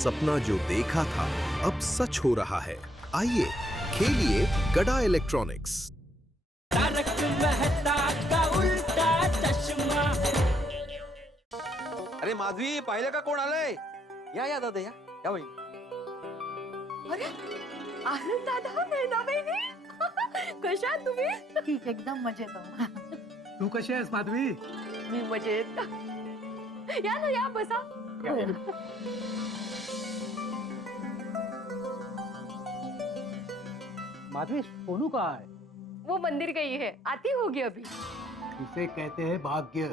सपना जो देखा था अब सच हो रहा है। आइए खेलिए गड़ा इलेक्ट्रॉनिक्स। तारक मेहता का उल्टा चष्मा। अरे माधवी, पाहिलं का कोण आलंय? या दादा या वहिनी. अरे आनंद दादा, नैना बहिणी, कशा आहात तुम्ही? ठीक, एकदम मजेत आहो. तू कशी आहेस माधवी? मी मजेत. या ना, या बसा. माधवी, सोनू कहाँ है? वो मंदिर गई है, आती होगी अभी. इसे कहते हैं भाग्य.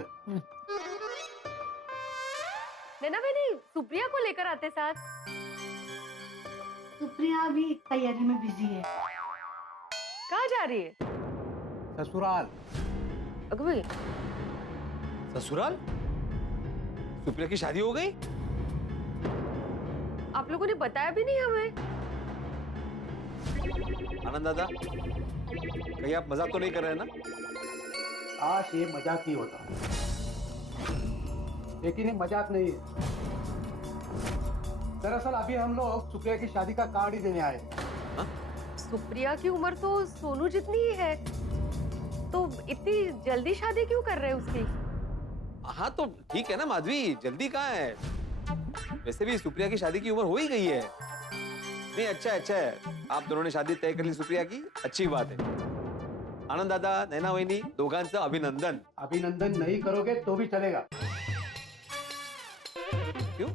नैना बहिणी, सुप्रिया को लेकर आते साथ. सुप्रिया अभी तैयारी में बिजी है. कहाँ जा रही है? ससुराल. अगवी, ससुराल? सुप्रिया की शादी हो गई? आप लोगों ने बताया भी नहीं हमें. आनंद दादा, कहीं आप मजाक तो नहीं कर रहे हैं ना? आज ये मजाक ही होता, लेकिन ये मजाक नहीं है. दरअसल अभी हम लोग सुप्रिया की शादी का कार्ड ही देने आए. सुप्रिया की उम्र तो सोनू जितनी ही है, तो इतनी जल्दी शादी क्यों कर रहे हैं उसकी? हाँ तो ठीक है ना माधवी, जल्दी कहाँ है? वैसे भी सुप्रिया की शादी की उम्र हो ही गई है. नहीं, अच्छा है, आप दोनों ने शादी तय कर ली सुप्रिया की, अच्छी बात है. आनंद दादा, नैना वहिनी, दोघांचं अभिनंदन. अभिनंदन नहीं करोगे तो भी चलेगा. क्यों?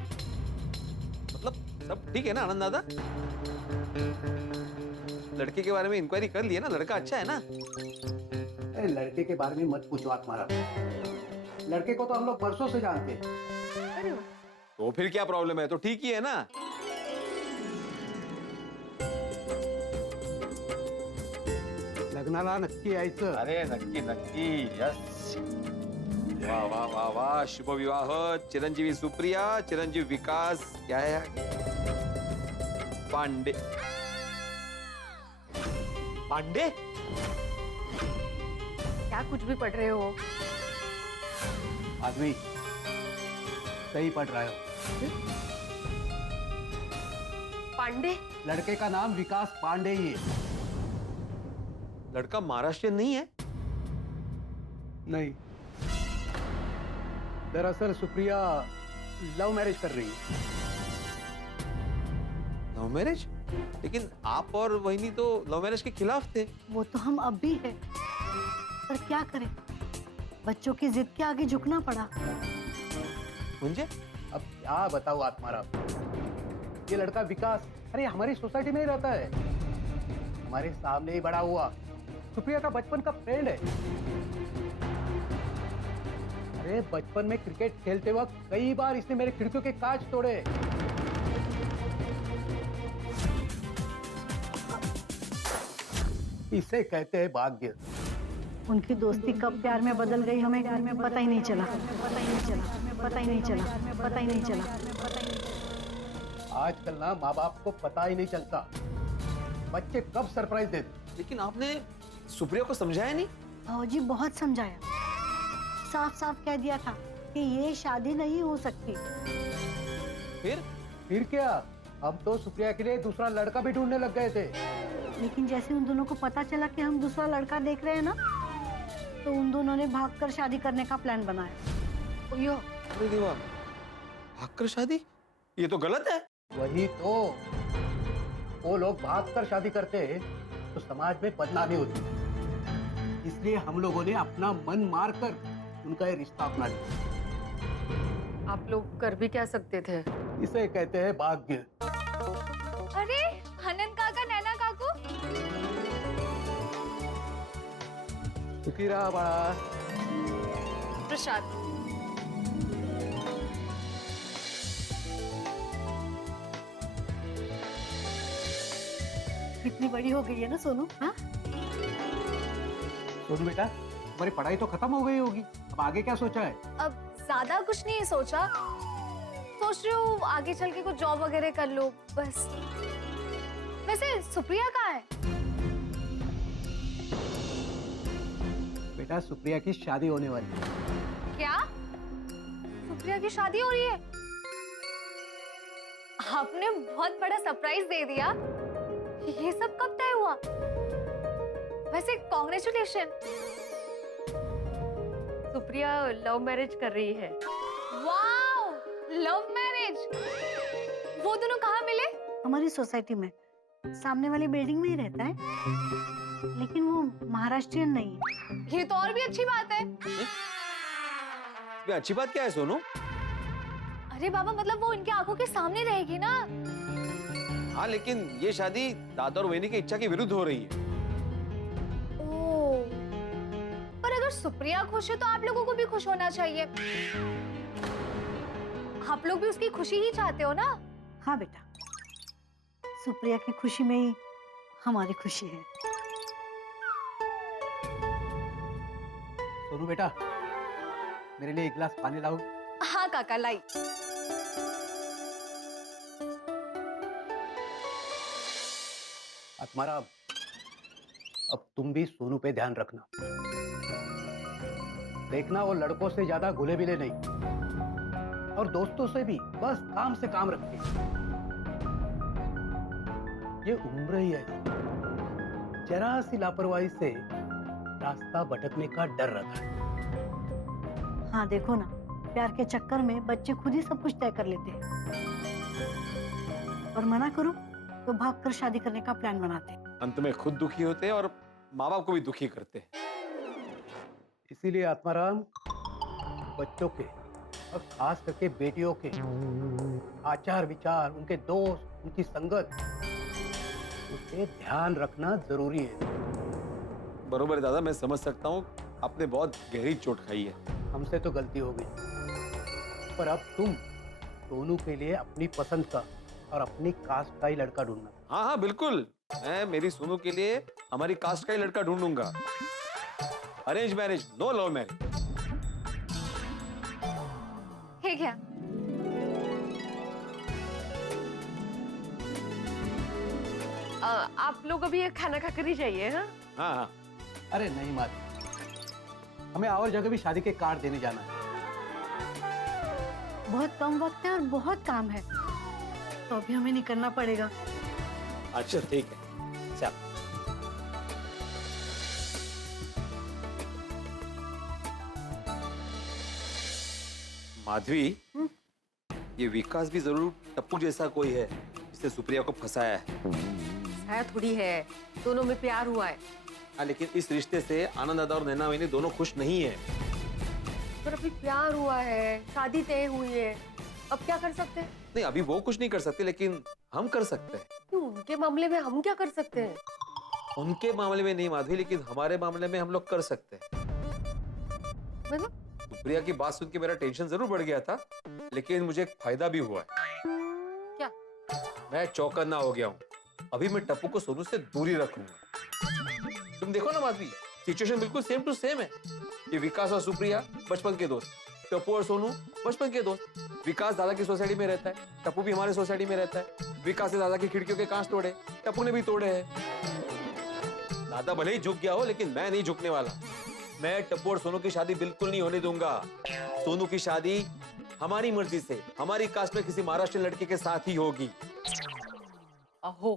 मतलब सब ठीक है ना आनंद दादा? लड़के के बारे में इंक्वायरी कर ली है ना? लड़का अच्छा है ना? अरे लड़के के बारे में मत पूछो आत्माराम. लड़के को तो हम लोग बरसों से जानते हैं. अरे तो फिर क्या प्रॉब्लम है? तो ठीक ही है ना? लग्नाला नक्की यायचं. अरे नक्की नक्की. यस. वाह वाह वाह वाह. शुभ विवाह. चिरंजीवी सुप्रिया, चिरंजीवी विकास. क्या है पांडे. पांडे? क्या कुछ भी पढ़ रहे हो? माधवी, सही पढ़ रहा हो. पांडे? लड़के का नाम विकास पांडे ही है. लड़का महाराष्ट्रियन नहीं है? नहीं, दरअसल सुप्रिया लव मैरिज कर रही है. Love marriage? लेकिन आप और वहिनी तो लव मैरिज के खिलाफ थे. वो तो हम अब भी है, पर क्या करें, बच्चों की जिद के आगे झुकना पड़ा. मुझे अब क्या बताऊं आत्माराम. ये लड़का विकास, अरे हमारी सोसाइटी में ही रहता है, हमारे सामने ही बड़ा हुआ. सुप्रिया का बचपन का फ्रेंड है. अरे बचपन में क्रिकेट खेलते वक्त कई बार इसने मेरे खिड़कियों के कांच तोड़े. इसे कहते हैं भाग्य. उनकी दोस्ती कब प्यार में बदल गई हमें पता ही नहीं चला. पता ही नहीं चला. पता ही नहीं चला. पता ही नहीं चला. आजकल ना माँ बाप को पता ही नहीं चलता बच्चे कब सरप्राइज देते. लेकिन आपने सुप्रिया को समझाया नहीं? भाजी बहुत समझाया, साफ साफ कह दिया था कि ये शादी नहीं हो सकती. फिर क्या, हम तो सुप्रिया के लिए दूसरा लड़का भी ढूंढने लग गए थे. लेकिन जैसे उन दोनों को पता चला कि हम दूसरा लड़का देख रहे हैं ना, तो उन दोनों ने भागकर शादी करने का प्लान बनाया. यो, अरे देवा, भागकर शादी? ये तो गलत है. वही तो, वो लोग भागकर शादी करते हैं तो समाज में बदनामी होती है. इसलिए हम लोगों ने अपना मन मार कर उनका ये रिश्ता अपना लिया. आप लोग कर भी क्या सकते थे? इसे कहते हैं भाग्य. अरे आनंद काका, नैना काकू, सुखी रहा बाळा. प्रसाद. कितनी बड़ी हो गई है ना सोनू. हाँ, सोनू बेटा, तुम्हारी पढ़ाई तो खत्म हो गई होगी, अब आगे क्या सोचा है? अब ज्यादा कुछ नहीं सोचा, सोच रही हूँ आगे चल के कुछ जॉब वगैरह कर लो बस. वैसे सुप्रिया कहाँ है? बेटा, सुप्रिया की शादी होने वाली है. क्या? सुप्रिया की शादी हो रही है? आपने बहुत बड़ा सरप्राइज दे दिया। ये सब कब तय हुआ? वैसे कॉन्ग्रेचुलेशन। सुप्रिया लव मैरिज कर रही है। Wow, love marriage. वो दोनों कहाँ मिले? हमारी सोसाइटी में सामने वाली बिल्डिंग में ही रहता है, लेकिन वो महाराष्ट्रियन नहीं है। ये तो और भी अच्छी बात है। इसमें अच्छी बात क्या है सोनू? अरे बाबा, मतलब वो इनकी आंखों के सामने रहेगी ना। हाँ, लेकिन ये शादी दादा और वहिनी की इच्छा के विरुद्ध हो रही है। ओह, पर अगर सुप्रिया खुश है तो आप लोगों को भी खुश होना चाहिए। आप लोग भी उसकी खुशी ही चाहते हो ना? हाँ बेटा, सुप्रिया की खुशी में ही हमारी खुशी है। सोनू बेटा, मेरे लिए एक गिलास पानी लाओ। हाँ काका, लाई। आत्माराम, अब तुम भी सोनू पे ध्यान रखना। देखना वो लड़कों से ज्यादा घुले मिले नहीं, और दोस्तों से भी बस काम से काम रखते। ये उम्र ही है, जरा सी लापरवाही से रास्ता भटकने का डर रहता है। हाँ देखो ना, प्यार के चक्कर में बच्चे खुद ही सब कुछ तय कर लेते हैं, और मना करो तो भागकर शादी करने का प्लान बनाते हैं। अंत में खुद दुखी होते हैं और माँ बाप को भी दुखी करते हैं। इसीलिए आत्माराम, बच्चों के और खास करके बेटियों के आचार विचार, उनके दोस्त, उनकी संगत, उसे ध्यान रखना जरूरी है। बरोबर है दादा, मैं समझ सकता हूँ आपने बहुत गहरी चोट खाई है। हमसे तो गलती हो गई, पर अब तुम सोनू के लिए अपनी पसंद का और अपनी कास्ट का ही लड़का ढूंढना। हाँ हाँ बिल्कुल, मैं मेरी सोनू के लिए हमारी कास्ट का ही लड़का ढूंढूंगा। Arrange marriage, no love marriage. है क्या? आप लोग अभी खाना खाकर ही जाइए। हाँ हाँ हाँ, अरे नहीं माँ, हमें और जगह भी शादी के कार्ड देने जाना है। बहुत कम वक्त है और बहुत काम है, तो अभी हमें निकलना पड़ेगा। अच्छा ठीक है, चल। माधवी, ये विकास भी जरूर टप्पू जैसा कोई है जिसने सुप्रिया को फंसाया है। शायद थोड़ी है, दोनों में प्यार हुआ है। हाँ, लेकिन इस रिश्ते से आनंद दादा और नैना वहिनी दोनों खुश नहीं है। पर अभी प्यार हुआ है, शादी तय हुई है, अब क्या कर सकते हैं? नहीं, अभी वो कुछ नहीं कर सकते, लेकिन हम कर सकते हैं। क्यों, उनके मामले में हम क्या कर सकते हैं? उनके मामले में नहीं माधवी, लेकिन हमारे मामले में हम लोग कर सकते हैं। मतलब? सुप्रिया की बात सुन के मेरा टेंशन जरूर बढ़ गया था, लेकिन मुझे एक फायदा भी हुआ है। क्या? मैं चौकन्ना हो गया हूँ। अभी मैं टप्पू को सोनू से दूरी रखूंगा। तुम देखो ना माधवी, सिचुएशन बिल्कुल सेम टू सेम है। ये विकास और सुप्रिया बचपन के दोस्त, टप्पू और सोनू बचपन के दोस्त। विकास दादा की सोसाइटी में रहता है, टप्पू भी हमारे सोसाइटी में रहता है। विकास ने दादा की खिड़कियों के कांच तोड़े, टप्पू ने भी तोड़े हैं। दादा भले ही झुक गया हो, लेकिन मैं नहीं झुकने वाला। मैं टप्पू और सोनू की शादी बिल्कुल नहीं होने दूंगा। सोनू की शादी हमारी मर्जी से, हमारी कास्ट में किसी महाराष्ट्रीयन लड़के के साथ ही होगी। अहो,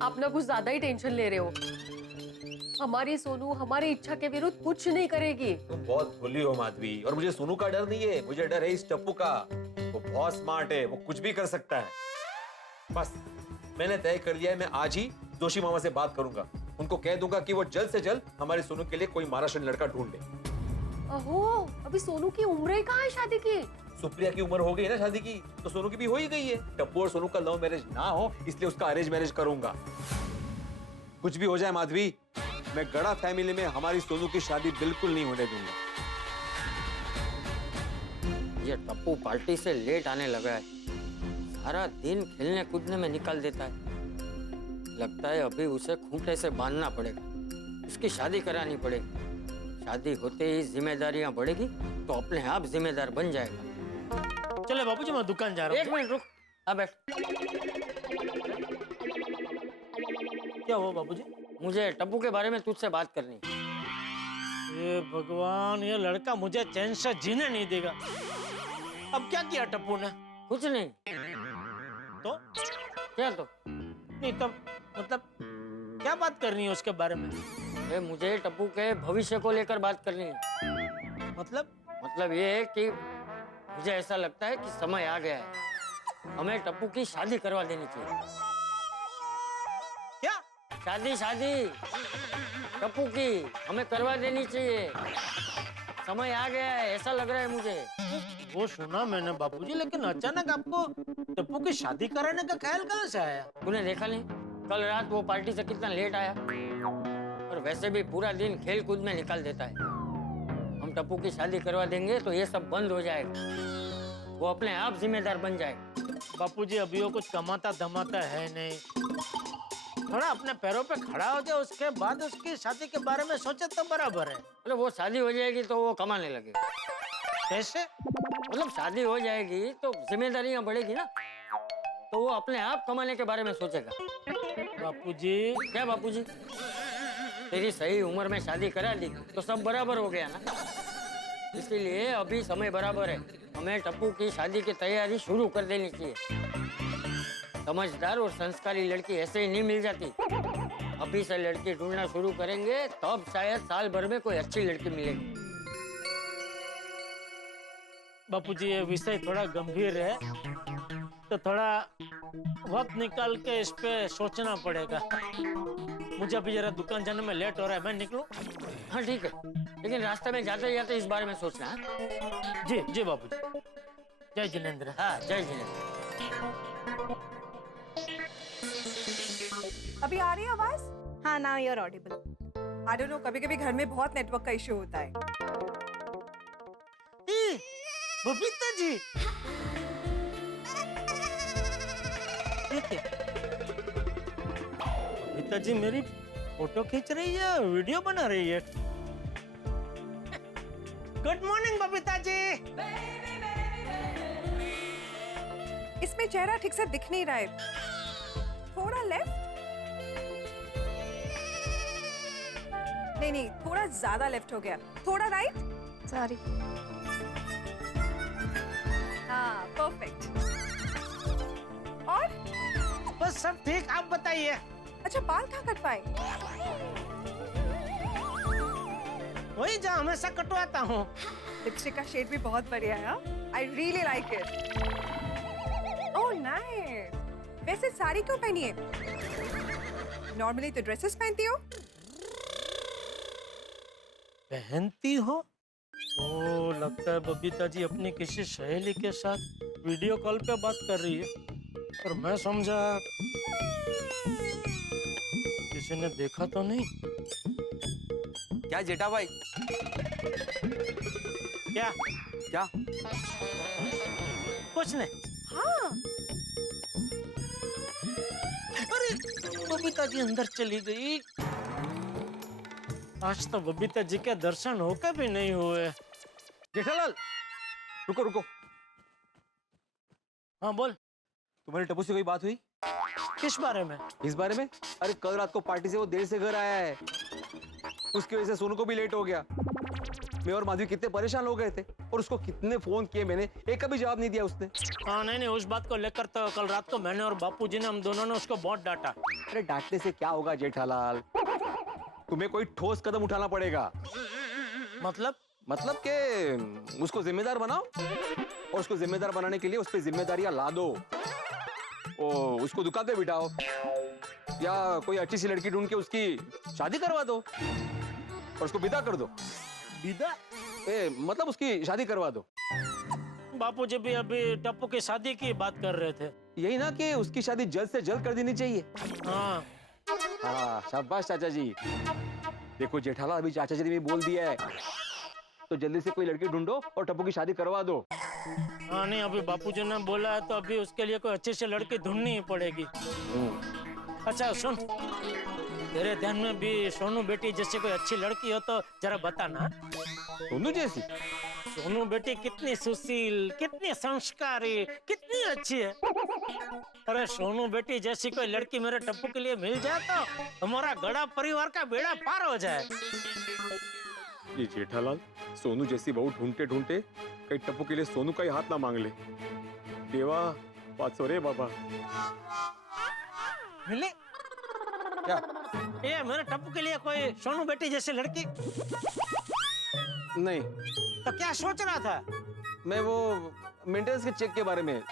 आप ना कुछ ज्यादा ही टेंशन ले रहे हो। हमारी सोनू हमारी इच्छा के विरुद्ध कुछ नहीं करेगी। तुम बहुत भोली हो माधवी, और मुझे सोनू का डर नहीं है, मुझे डर है इस टप्पू का। वो बहुत स्मार्ट है, वो कुछ भी कर सकता है। बस मैंने तय कर लिया है, मैं आज ही जोशी मामा से बात करूंगा। उनको कह दूंगा कि वो जल्द से जल्द हमारे सोनू के लिए कोई महाराष्ट्रीयन लड़का ढूंढ ले। अहो, अभी सोनू की उम्र ही कहाँ है शादी की? सुप्रिया की उम्र हो गई ना शादी की, तो सोनू की भी हो ही गई है। टप्पू और सोनू का लव मैरिज ना हो, इसलिए उसका अरेंज मैरिज करूंगा। कुछ भी हो जाए माधवी, मैं गड़ा फैमिली में हमारी सोनू की शादी बिल्कुल नहीं होने दूंगा। ये टप्पू पार्टी से लेट आने लगा है, सारा दिन खेलने कूदने में निकाल देता है। लगता है अभी उसे खूंटे से बांधना पड़ेगा, इसकी शादी करानी पड़ेगी। शादी होते ही जिम्मेदारियां बढ़ेगी तो अपने आप जिम्मेदार बन जाएगा। चले बाबूजी, मैं दुकान जा रहा हूँ। एक मिनट रुक, आ बैठ। क्या हुआ बाबूजी? मुझे टप्पू के बारे में तुझसे बात करनी है। ये भगवान, ये लड़का मुझे चैन से जीने नहीं देगा। अब क्या किया टप्पू ने? कुछ नहीं, क्या तो? नहीं तो मतलब क्या बात करनी है उसके बारे में? ये मुझे टप्पू के भविष्य को लेकर बात करनी है। मतलब ये है कि मुझे ऐसा लगता है कि समय आ गया है, हमें टप्पू की शादी करवा देनी चाहिए। क्या? शादी टप्पू की हमें करवा देनी चाहिए। समय आ गया है, ऐसा लग रहा है मुझे। वो सुना मैंने बापूजी, लेकिन अचानक आपको टप्पू की शादी कराने का ख्याल कहाँ से आया? तूने देखा नहीं कल रात वो पार्टी से कितना लेट आया, और वैसे भी पूरा दिन खेल कूद में निकाल देता है। हम टप्पू की शादी करवा देंगे तो ये सब बंद हो जाएगा, वो अपने आप जिम्मेदार बन जाएगा। बापूजी अभी वो कुछ कमाता धमाता है नहीं, थोड़ा अपने पैरों पे खड़ा हो जाए, उसके बाद उसकी शादी के बारे में सोचे तो बराबर है। मतलब वो शादी हो जाएगी तो वो कमाने लगेगा। कैसे? मतलब शादी हो जाएगी तो जिम्मेदारियां बढ़ेगी ना, तो वो अपने आप कमाने के बारे में सोचेगा। बापूजी क्या बापूजी? तेरी सही उम्र में शादी करा दी तो सब बराबर हो गया ना, इसीलिए अभी समय बराबर है, हमें टप्पू की शादी की तैयारी शुरू कर देनी चाहिए। समझदार और संस्कारी लड़की ऐसे ही नहीं मिल जाती, अभी से लड़की ढूंढना शुरू करेंगे तब शायद साल भर में कोई अच्छी लड़की मिलेगी। बापूजी ये विषय थोड़ा गंभीर है, तो थोड़ा वक्त निकाल के इस पे सोचना पड़ेगा। मुझे अभी जरा दुकान जाने में लेट हो रहा है, मैं निकलूं? हाँ ठीक है, लेकिन रास्ते में जाते जाते इस बारे में सोचना है। जी जी बापूजी। जय जिनेंद्र। हाँ जय जिनेंद्र। अभी आ रही है आवाज? हाँ, now you are audible. I don't know, कभी-कभी घर में बहुत नेटवर्क का इशू होता है। बबीता जी, बबीता जी मेरी फोटो खींच रही है, वीडियो बना रही है। Good morning Babita ji. इसमें चेहरा ठीक से दिख नहीं रहा है, थोड़ा लेफ्ट, नहीं थोड़ा ज्यादा लेफ्ट हो गया, थोड़ा राइट, सॉरी। हाँ परफेक्ट। और बस सब ठीक, आप बताइए। अच्छा, बाल कहाँ कटवाए? वही जहाँ हमेशा कटवाता हूँ। लिपस्टिक का शेड भी बहुत बढ़िया है, I really like it. Oh nice. वैसे साड़ी क्यों पहनी है? नॉर्मली तो ड्रेसेस पहनती हो। पहनती हो? ओ, लगता है बबीता जी अपनी किसी सहेली के साथ वीडियो कॉल पे बात कर रही है, और मैं समझा किसी ने देखा तो नहीं। क्या जेठा भाई? क्या क्या? कुछ नहीं। हाँ, अरे बबीता जी अंदर चली गई। आज तो बबीता जी के दर्शन होकर भी नहीं हुए। जेठालाल, रुको रुको। हाँ बोल। तुम्हारी टप्पू से कोई बात हुई? किस बारे में? इस बारे में? अरे कल रात को पार्टी से वो देर से घर आया है, उसकी वजह से सोनू को भी लेट हो गया। मैं और माधवी कितने परेशान हो गए थे, और उसको कितने फोन किए मैंने, एक का भी जवाब नहीं दिया उसने। हाँ नहीं, उस बात को लेकर तो कल रात को मैंने और बापूजी ने, हम दोनों ने उसको बहुत डांटा। अरे डांटने से क्या होगा जेठालाल, तुम्हें कोई ठोस कदम उठाना पड़ेगा। मतलब कि उसको जिम्मेदार बनाओ, और उसको जिम्मेदार बनाने के लिए उस पर जिम्मेदारियां ला दो। ओ, उसको दुकान पे बिठाओ, या कोई अच्छी सी लड़की ढूंढ के उसकी शादी करवा दो, और उसको विदा कर दो। विदा? मतलब उसकी शादी करवा दो। बापूजी भी अभी टप्पू की शादी की बात कर रहे थे। यही ना कि उसकी शादी जल्द से जल्द कर देनी चाहिए। हाँ हाँ, शाबाश चाचा जी। देखो जेठालाल, अभी चाचा जी ने भी बोल दिया है, तो जल्दी से कोई लड़की ढूंढो और टप्पू की शादी करवा दो। हाँ नहीं, अभी बापूजी ने बोला है तो अभी उसके लिए कोई अच्छी सी लड़की ढूंढनी ही पड़ेगी। अच्छा सुन, तेरे ध्यान में भी सोनू बेटी जैसी कोई अच्छी लड़की हो तो जरा बताना। सोनू जैसी? सोनू बेटी कितनी सुशील, कितनी संस्कारी, कितनी अच्छी है। अरे सोनू बेटी जैसी कोई लड़की मेरे टप्पू के लिए मिल जाए तो हमारा गड़ा परिवार का बेड़ा पार हो जाए। ये जेठालाल, सोनू जैसी बहू ढूंढते ढूंढते कहीं टप्पू के लिए सोनू का ही हाथ ना मांग ले। देवा, बात सो रे बाबा। मिले क्या? ये मेरे टप्पू के लिए कोई सोनू बेटी जैसी लड़की? नहीं, तो क्या सोच रहा था? मैं वो मेंटेनेंस के चेक के बारे में,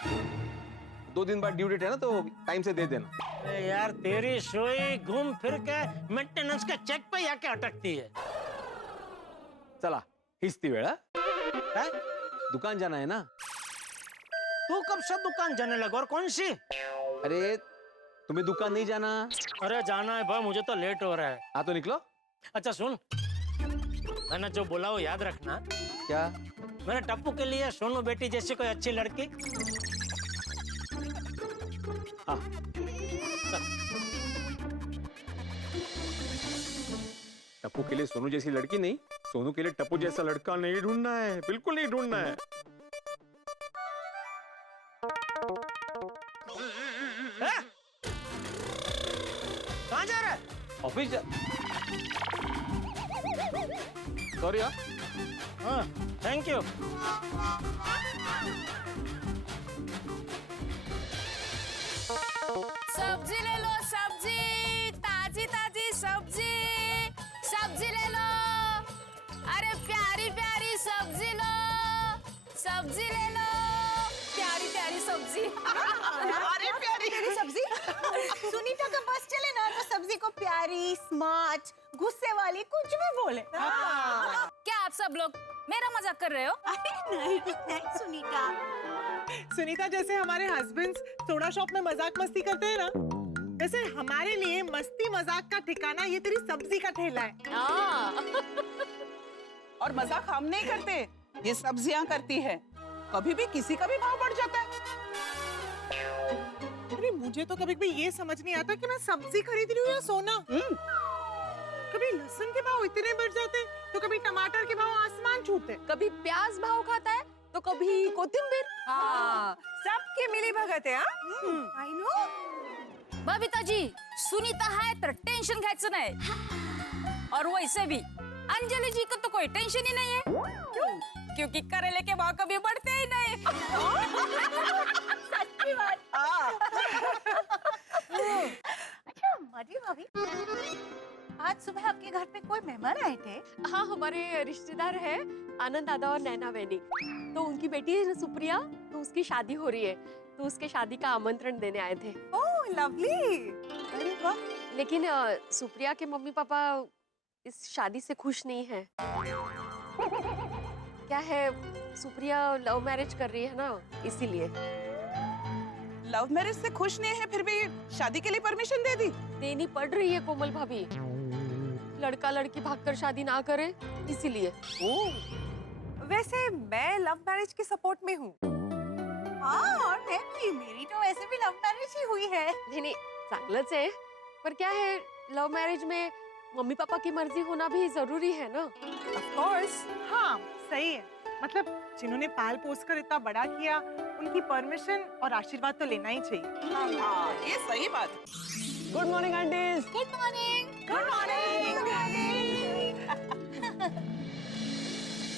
2 दिन बाद ड्यू डेट है ना, तो टाइम से दे देना। अरे यार तेरी सोई घूम फिर के मेंटेनेंस के चेक पे आके अटकती है। चला हिस्ती वेळा, हैं? दुकान जाना है ना। तू कब से दुकान जाने लगा और कौन सी? अरे तुम्हें दुकान नहीं जाना? अरे जाना है भाई, मुझे तो लेट हो रहा है। हाँ तो निकलो। अच्छा सुन, मैंने जो बोला वो याद रखना। क्या? मेरे टप्पू के लिए सोनू बेटी जैसी कोई अच्छी लड़की। हाँ। टप्पू के लिए सोनू जैसी लड़की नहीं, सोनू के लिए टप्पू जैसा लड़का नहीं ढूंढना है, बिल्कुल नहीं ढूंढना है। कहाँ जा रहा है? ऑफिस जा। सॉरी यार। हाँ थैंक यू। सब्जी ले लो, सब्जी ताजी ताजी सब्जी, सब्जी ले लो। अरे प्यारी प्यारी सब्जी लो, सब्जी ले लो, प्यारी प्यारी सब्जी। अरे प्यारी प्यारी सब्जी। सुनीता का बस चले ना तो सब्जी को प्यारी, स्मार्ट, गुस्से वाली कुछ भी बोले। क्या आप सब लोग मेरा मजाक कर रहे हो? अरे नहीं नहीं सुनीता, सुनीता जैसे हमारे हस्बैंड्स सोडा शॉप में मजाक मस्ती करते हैं ना, वैसे हमारे लिए मस्ती मजाक का ठिकाना ये तेरी सब्जी का ठेला है। और मजाक हम नहीं करते, ये सब्जियां करती है। कभी भी किसी का भी भाव बढ़ जाता है। अरे मुझे तो कभी भी ये समझ नहीं आता कि मैं सब्जी खरीद रही हूँ या सोना। कभी लहसुन के भाव इतने बढ़ जाते, तो कभी टमाटर के भाव आसमान छूते। कभी प्याज भाव खाता है तो कभी कोथिंबीर। हाँ, सबकी मिली भगत है। I know. बबीता जी, सुनीता है तर टेंशन घ्यायचं नाही। और वैसे भी अंजलि जी को तो कोई टेंशन ही नहीं है। क्यों? क्योंकि करेले के भाव कभी बढ़ते ही नहीं। सच्ची बात। अच्छा माधवी भाभी, आज सुबह आपके घर पे कोई मेहमान आए थे? हाँ, हमारे रिश्तेदार है आनंद दादा और नैना बहनी। तो उनकी बेटी है सुप्रिया, तो उसकी शादी हो रही है, तो उसके शादी का आमंत्रण देने आए थे। ओह लवली। अरे वाह। लेकिन सुप्रिया के मम्मी पापा इस शादी से खुश नहीं है। क्या है, सुप्रिया लव मैरिज कर रही है ना, इसीलिए। लव मैरिज से खुश नहीं है, फिर भी शादी के लिए परमिशन दे दी? देनी पड़ रही है कोमल भाभी, लड़का लड़की भागकर शादी ना करे, इसीलिए। वैसे मैं लव मैरिज के सपोर्ट में हूँ। हाँ और मैं भी, मेरी तो वैसे भी लव मैरिज ही हुई है। नहीं चांगलंच है, पर क्या है, लव मैरिज में मम्मी पापा की मर्जी होना भी जरूरी है ना। Of course. हाँ सही है, मतलब जिन्होंने पाल पोस कर इतना बड़ा किया, उनकी परमिशन और आशीर्वाद तो लेना ही चाहिए। हाँ ये सही बात। Good morning aunties. Good morning. Good morning.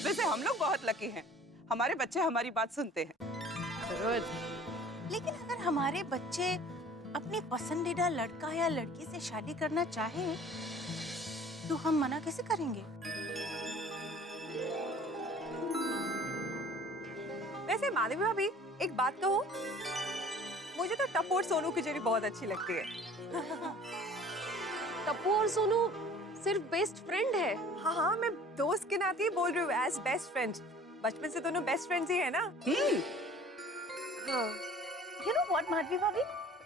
वैसे हम लोग बहुत लकी हैं, हमारे बच्चे हमारी बात सुनते हैं। लेकिन अगर हमारे बच्चे अपनी पसंदीदा लड़का या लड़की से शादी करना चाहे, तो हम मना कैसे करेंगे? वैसे माधवी भाभी, एक बात कहूँ, मुझे तो टप्पू और सोनू की जोड़ी बहुत अच्छी लगती है। टप्पू और सोनू सिर्फ बेस्ट फ्रेंड है। हाँ हाँ, मैं दोस्त के नाते ही बोल रही हूँ, एज बेस्ट फ्रेंड्स। बचपन से दोनों बेस्ट फ्रेंड्स ही है ना। हाँ। You know what, माधवी भाभी,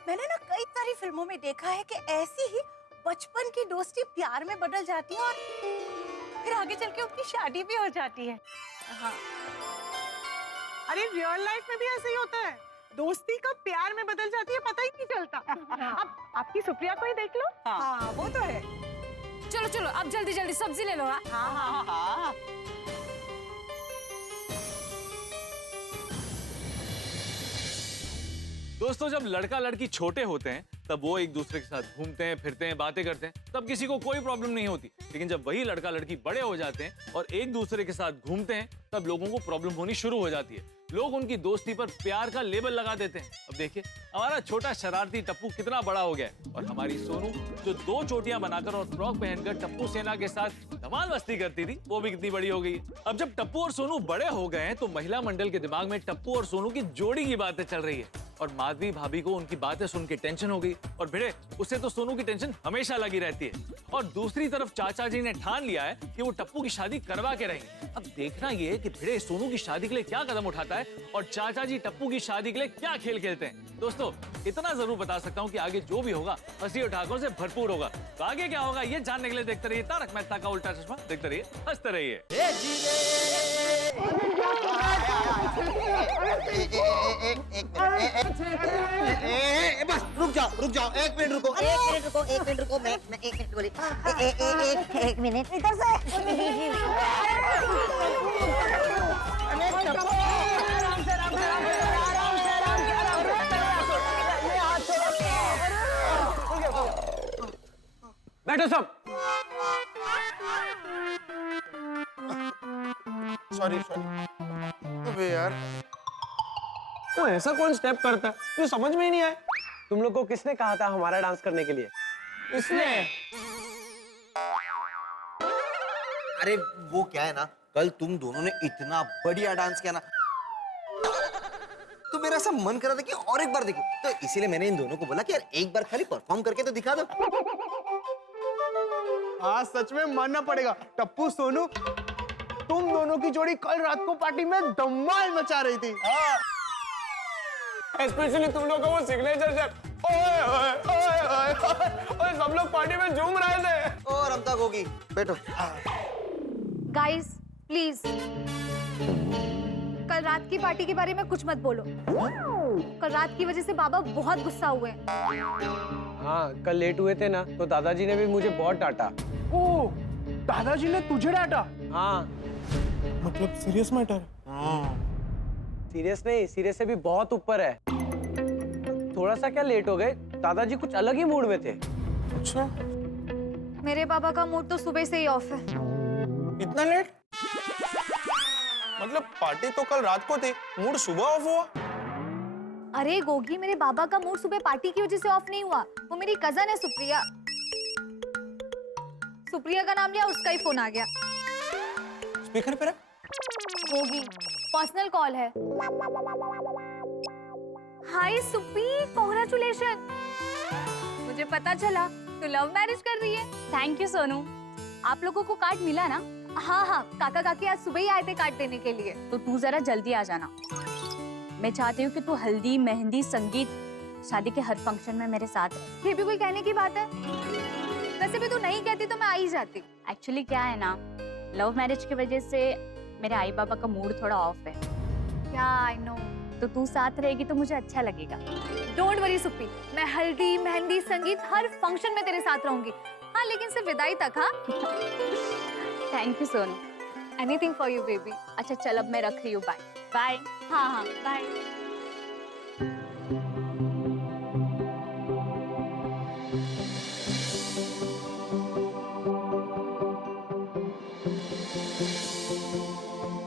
मैंने ना कई सारी फिल्मों में देखा है कि ऐसी ही बचपन की दोस्ती प्यार में बदल जाती है और फिर आगे चल के उनकी शादी भी हो जाती है। हाँ। अरे रियल लाइफ में भी ऐसे ही होता है, दोस्ती कब प्यार में बदल जाती है पता ही नहीं चलता। अब आपकी सुप्रिया को ही देख लो। हाँ वो तो है। चलो चलो अब जल्दी जल्दी सब्जी ले लो। हाँ हाँ हाँ। दोस्तों, जब लड़का लड़की छोटे होते हैं तब वो एक दूसरे के साथ घूमते हैं, फिरते हैं, बातें करते हैं, तब किसी को कोई प्रॉब्लम नहीं होती। लेकिन जब वही लड़का लड़की बड़े हो जाते हैं और एक दूसरे के साथ घूमते हैं, तब लोगों को प्रॉब्लम होनी शुरू हो जाती है। लोग उनकी दोस्ती पर प्यार का लेबल लगा देते हैं। अब देखिए हमारा छोटा शरारती टप्पू कितना बड़ा हो गया है और हमारी सोनू जो 2 चोटियां बनाकर और फ्रॉक पहनकर टप्पू सेना के साथ धमाल मस्ती करती थी वो भी कितनी बड़ी हो गई है। अब जब टप्पू और सोनू बड़े हो गए हैं तो महिला मंडल के दिमाग में टप्पू और सोनू की जोड़ी की बातें चल रही है और माधवी भाभी को उनकी बातें सुन के टेंशन हो गई और भिड़े उससे तो सोनू की टेंशन हमेशा लगी रहती है। और दूसरी तरफ चाचा जी ने ठान लिया है कि वो टप्पू की शादी करवा के रहेंगे। अब देखना ये है कि भिड़े सोनू की शादी के लिए क्या कदम उठाता है और चाचा जी टप्पू की शादी के लिए क्या खेल खेलते हैं। दोस्तों इतना जरूर बता सकता हूँ कि आगे जो भी होगा हंसी और ठाकुर से भरपूर होगा। तो आगे क्या होगा ये जानने के लिए देखते रहिए तारक मेहता का उल्टा चश्मा। देखते रहिए हंसते रहिए। बस रुक जाओ 1 मिनट रुको 1 मिनट रुको मैं 1 मिनट बोली 1 मिनट इधर से बैठो सब। सॉरी अबे यार वो ऐसा कौन स्टेप करता है जो समझ में ही नहीं आया। तुम लोग को किसने कहा था हमारा डांस करने के लिए? इसने अरे वो क्या है ना, कल तुम दोनों ने इतना बढ़िया डांस किया ना तो मेरा ऐसा मन कर रहा था कि और एक बार देखो, तो इसीलिए मैंने इन दोनों को बोला कि यार एक बार खाली परफॉर्म करके तो दिखा दो। हाँ सच में मानना पड़ेगा टप्पू सोनू, तुम दोनों की जोड़ी कल रात को पार्टी में धमाल मचा रही थी। स्पेशली तुम लोग का वो सिग्नेचर स्टेप। ओए ओए ओए ओए ओए सब लोग पार्टी में झूम रहे थे। और अब तक होगी, बैठो। गाइस प्लीज कल रात की पार्टी के बारे में कुछ मत बोलो। कल रात की वजह से बाबा बहुत गुस्सा हुए। हाँ कल लेट हुए थे ना तो दादाजी ने भी मुझे बहुत डांटा। ओ दादाजी ने तुझे डांटा? हाँ मतलब सीरियस मैटर? सीरियस नहीं, सीरियस से भी बहुत ऊपर है। थोड़ा सा क्या लेट हो गए, दादाजी कुछ अलग ही मूड में थे। अच्छा मेरे पापा का मूड तो सुबह से ही ऑफ है। इतना लेट? मतलब पार्टी तो कल रात को थी, मूड सुबह ऑफ हुआ? अरे गोगी मेरे बाबा का मूड सुबह पार्टी की वजह से ऑफ नहीं हुआ। वो मेरी कजन है सुप्रिया। सुप्रिया का नाम लिया उसका ही फोन आ गया। स्पीकर पे रख। गोगी पर्सनल कॉल है। हाय सुप्री कांग्रेचुलेशन, मुझे पता चला तू लव मैरिज कर रही है। Thank you Sonu. आप लोगों को कार्ड मिला ना? हाँ हाँ काका काकी आज सुबह ही आए थे कार्ड देने के लिए। तो तू जरा जल्दी आ जाना। मैं चाहती हूँ कि तू हल्दी मेहंदी संगीत शादी के हर फंक्शन में मेरे साथ रहे। ये भी कोई कहने की बात है? वैसे भी तू नहीं कहती तो मैं आ ही जाती। एक्चुअली क्या है ना, लव मैरिज की वजह से मेरे आई बाबा का मूड थोड़ा ऑफ है। क्या आई नो। तो तू साथ रहेगी तो मुझे अच्छा लगेगा। डोंट वरी सुप्री, मैं हल्दी मेहंदी संगीत हर फंक्शन में तेरे साथ रहूंगी। हाँ लेकिन सिर्फ विदाई तक। हाँ thank you Sonu. Anything for you baby. अच्छा चल अब मैं रख रही हूँ, बाय बाय। हाँ हाँ बाय।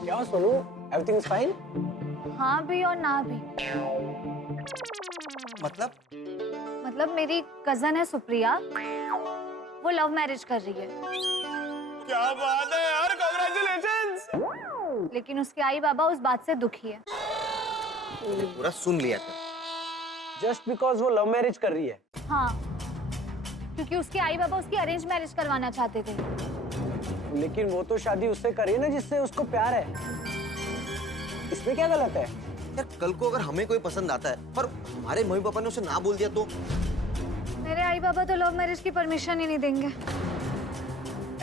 क्या सोनू, एवरीथिंग इज फाइन? हाँ भी और ना भी। मतलब मेरी कजन है सुप्रिया, वो लव मैरिज कर रही है। क्या बात है यार, कांग्रेचुलेशंस। लेकिन उसके आई बाबा उस बात से दुखी है। पूरा सुन लिया था। जस्ट बिकॉज वो लव मैरिज कर रही है? हाँ क्योंकि उसके आई बाबा उसकी अरेंज मैरिज करवाना चाहते थे। लेकिन वो तो शादी उससे करी ना जिससे उसको प्यार है। इसमें क्या गलत है? यार कल को अगर हमें कोई पसंद आता है पर हमारे मम्मी पापा ने उसे ना बोल दिया तो? मेरे आई बाबा तो लव मैरिज की परमिशन ही नहीं देंगे।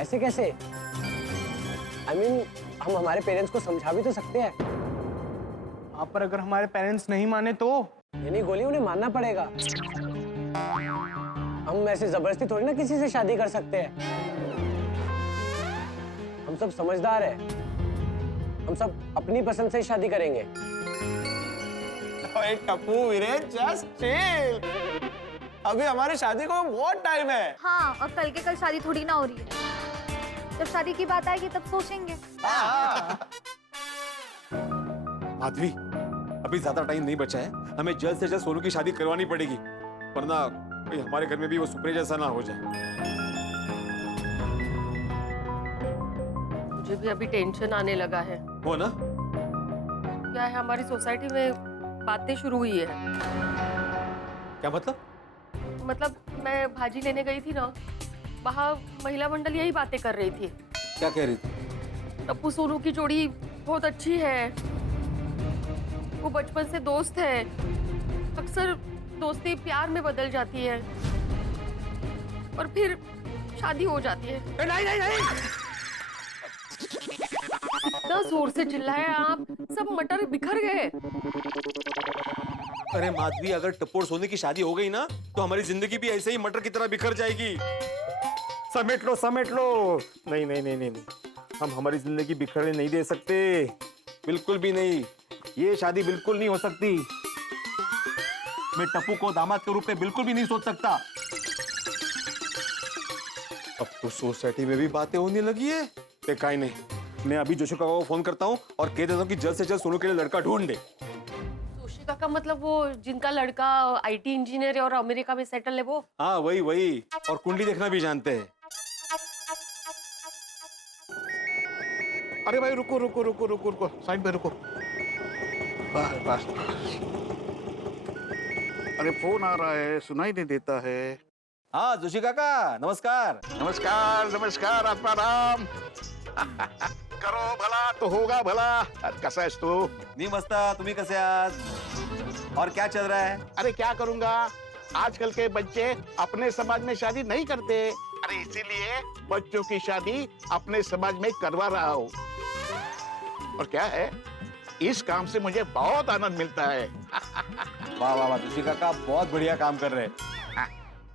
ऐसे कैसे? I mean, हम हमारे पेरेंट्स को समझा भी तो सकते हैं। आप पर अगर हमारे पेरेंट्स नहीं माने तो? ये नहीं गोली, उन्हें मानना पड़ेगा। हम ऐसे जबरदस्ती थोड़ी ना किसी से शादी कर सकते हैं। हम सब समझदार हैं। हम सब अपनी पसंद से ही शादी करेंगे। ओए टप्पू वीरे, जस्ट चिल। अभी हमारी शादी को बहुत टाइम है। हाँ और कल के कल शादी थोड़ी ना हो रही है। जब शादी की बात आएगी तब सोचेंगे। माधवी अभी ज्यादा टाइम नहीं बचा है, हमें जल्द से जल्द सोनू की शादी करवानी पड़ेगी, वरना कहीं हमारे घर में भी वो सुप्रिया जैसा ना हो जाए। मुझे भी अभी टेंशन आने लगा है। वो ना, क्या है, हमारी सोसाइटी में बातें शुरू हुई है। क्या मतलब? मतलब मैं भाजी लेने गई थी ना, वहाँ महिला मंडल यही बातें कर रही थी। क्या कह रही थी? टप्पू सोनू की जोड़ी बहुत अच्छी है, वो बचपन से दोस्त है, अक्सर दोस्ती प्यार में बदल जाती है और फिर शादी हो जाती है। नहीं नहीं नहीं, इतना जोर से चिल्लाए आप, सब मटर बिखर गए। अरे माधवी, अगर टप्पू और सोनू की शादी हो गई ना तो हमारी जिंदगी भी ऐसे ही मटर की तरह बिखर जाएगी। समेट लो समेट लो। नहीं नहीं नहीं नहीं, हम हमारी जिंदगी बिखरने नहीं दे सकते, बिल्कुल भी नहीं। ये शादी बिल्कुल नहीं हो सकती। मैं टप्पू को दामाद के रूप में बिल्कुल भी नहीं सोच सकता। अब तो सोसाइटी में भी बातें होने लगी है। देखा ही नहीं, मैं अभी जोशी काका को फोन करता हूँ और कह देता हूँ कि जल्द से जल्द सोनू के लिए लड़का ढूंढ दे। जोशी काका मतलब वो जिनका लड़का आईटी इंजीनियर है और अमेरिका में सेटल है वो? हाँ वही वही, और कुंडली देखना भी जानते हैं। अरे भाई रुको रुको रुको रुको रुको, साइड में रुको। बस बस। अरे फोन आ रहा है, सुनाई नहीं देता है। हाँ जोशी काका, नमस्कार। नमस्कार नमस्कार, आत्माराम। करो भला तो होगा भला। कसा आहेस तू? मी मस्त, तुम्ही कसे आहात? और क्या चल रहा है? अरे क्या करूंगा, आजकल के बच्चे अपने समाज में शादी नहीं करते। अरे इसीलिए बच्चों की शादी अपने समाज में करवा रहा हूँ। और क्या है, इस काम से मुझे बहुत आनंद मिलता है। वाह वाह वाह जोशी काका, बहुत बढ़िया काम कर रहे हैं।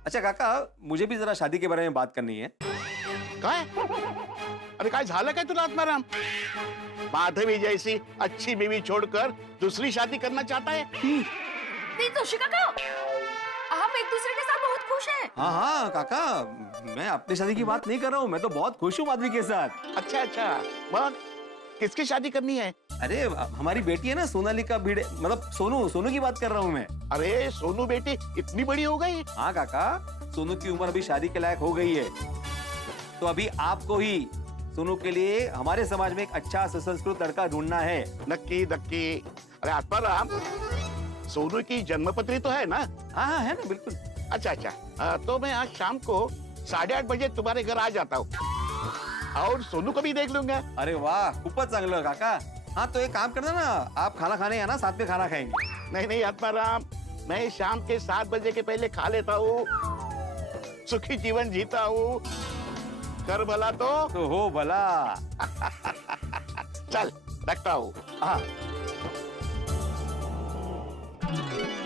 अच्छा काका, मुझे भी जरा शादी के बारे में बात करनी है। काय? अरे काय झालं काय तुला आत्माराम? माधवी जैसी अच्छी बीवी छोड़कर दूसरी शादी करना चाहता है? नहीं जोशी काका, हम एक दूसरे के साथ बहुत खुश हैं। हाँ हाँ काका, मैं अपनी शादी की बात नहीं कर रहा हूँ, मैं तो बहुत खुश हूँ माधवी के साथ। अच्छा अच्छा, मग किसकी शादी करनी है? अरे हमारी बेटी है ना सोनालिका भिड़े, मतलब सोनू, सोनू की बात कर रहा हूँ मैं। अरे सोनू बेटी इतनी बड़ी हो गई? हाँ काका, सोनू की उम्र अभी शादी के लायक हो गई है, तो अभी आपको ही सोनू के लिए हमारे समाज में एक अच्छा सुसंस्कृत लड़का ढूंढना है। नक्की नक्की। अरे आत्माराम, सोनू की जन्मपत्री तो है ना? हाँ हाँ है ना, बिल्कुल। अच्छा अच्छा, तो मैं आज शाम को 8:30 बजे तुम्हारे घर आ जाता हूँ और सोनू को भी देख लूंगा। अरे वाह, खूपच चांगलं काका। हाँ तो एक काम करना ना, आप खाना खाने आना, साथ में खाना खाएंगे। नहीं नहीं आत्माराम, मैं शाम के 7 बजे के पहले खा लेता हूँ, सुखी जीवन जीता हूँ। कर भला तो हो भला। चल रखता हूँ। हाँ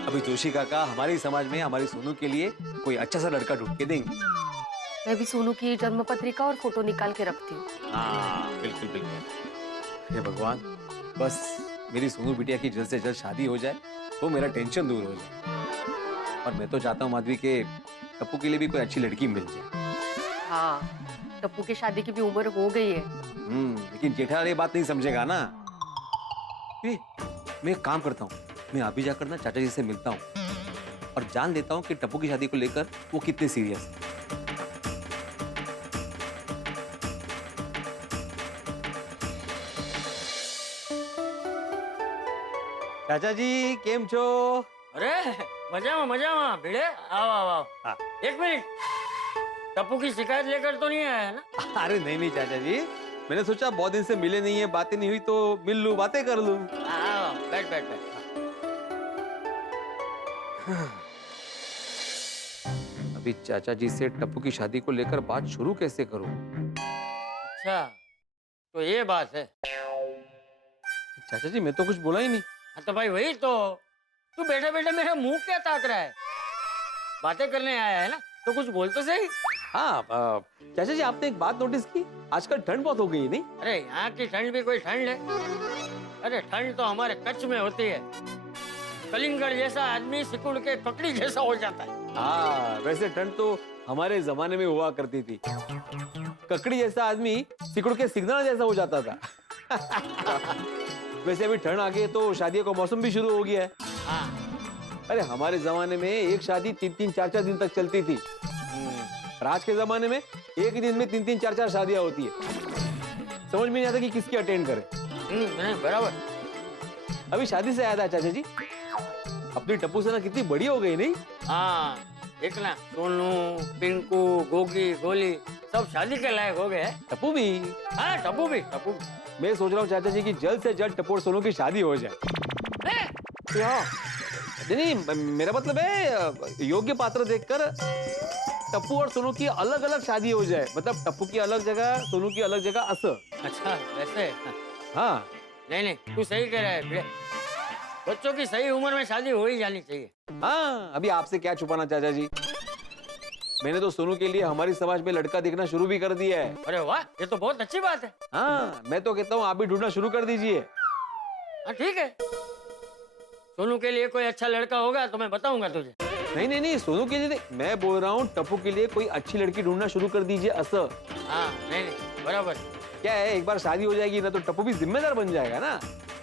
अभी जोशी काका हमारे समाज में हमारी सोनू के लिए कोई अच्छा सा लड़का ढूंढ के देंगे। मैं भी सोनू की जन्म पत्रिका और फोटो निकाल के रखती हूँ। हाँ बिल्कुल बिल्कुल। हे भगवान, बस मेरी सोनू बिटिया की जल्द से जल्द शादी हो जाए तो मेरा टेंशन दूर हो जाए। और मैं तो चाहता हूँ माधवी के टप्पू के लिए भी कोई अच्छी लड़की मिल जाए। हाँ, टप्पू की शादी की भी उम्र हो गई है। लेकिन जेठालाल ये बात नहीं समझेगा ना। मैं एक काम करता हूँ, मैं अभी जाकर ना चाचा जी से मिलता हूँ और जान लेता हूँ कि टप्पू की शादी को लेकर वो कितने सीरियस है। चाचा जी केम छो? अरे मजा भिड़े, आओ आओ आओ। हाँ। एक मिनट, टप्पू की शिकायत लेकर तो नहीं आया है ना? अरे नहीं नहीं चाचा जी, मैंने सोचा बहुत दिन से मिले नहीं है, बातें नहीं हुई तो मिल लूं, बातें कर लूं। आओ बैठ बैठ बैठ। अभी चाचा जी से टप्पू की शादी को लेकर बात शुरू कैसे करूं? अच्छा तो ये बात है। चाचा जी मैं तो कुछ बोला ही नहीं। हाँ तो भाई वही तो, तू बैठे बैठे मेरा मुंह क्या ताक रहा है? बातें करने आया है ना, तो कुछ बोल तो सही। हाँ चाचा जी, आपने एक बात नोटिस की, आजकल ठंड बहुत हो गई नहीं? अरे यहाँ की ठंड भी कोई ठंड है? अरे ठंड तो हमारे कच्छ में होती है। कलिंगड़ जैसा आदमी सिकुड़ के ककड़ी जैसा हो जाता है। हाँ वैसे ठंड तो हमारे जमाने में हुआ करती थी, ककड़ी जैसा आदमी सिकुड़ के सिग्नल जैसा हो जाता था। वैसे अभी ठंड आ गई है तो शादियों का मौसम भी शुरू हो गया है। हाँ। अरे हमारे जमाने में एक शादी 3-3, 4-4 दिन तक चलती थी, और आज के जमाने में एक ही दिन में 3-3, 4-4 शादियां होती है। समझ में नहीं आता कि किसकी अटेंड करें। बराबर। अभी शादी से याद आया चाचा जी, अपनी टप्पू सेना कितनी बड़ी हो गई नहीं? हाँ, देखना सोनू, पिंकू, गोगी, गोली सब शादी के लायक हो गए। टप्पू भी? हाँ, टप्पू भी। मैं सोच रहा हूँ चाचा जी कि जल्द से जल्द टप्पू और सोनू की शादी हो जाए। क्या? नहीं, मेरा मतलब है योग्य पात्र देखकर टप्पू और सोनू की अलग अलग शादी हो जाए, मतलब टप्पू की अलग जगह, सोनू की अलग जगह। अच्छा, वैसे? हाँ। नहीं, तू सही कह रहा है। बच्चों की सही उम्र में शादी हो ही जानी चाहिए। हाँ, अभी आपसे क्या छुपाना चाचा जी, मैंने तो सोनू के लिए हमारी समाज में लड़का देखना शुरू भी कर दिया है। अरे वाह, ये तो बहुत अच्छी बात है। हाँ, मैं तो कहता हूँ आप भी ढूंढना शुरू कर दीजिए। हाँ, ठीक है। सोनू के लिए कोई अच्छा लड़का होगा तो मैं बताऊंगा तुझे। नहीं, सोनू के लिए मैं बोल रहा हूँ, टप्पू के लिए कोई अच्छी लड़की ढूंढना शुरू कर दीजिए। हाँ, नहीं, बराबर। क्या है, एक बार शादी हो जाएगी ना तो टप्पू भी जिम्मेदार बन जाएगा ना।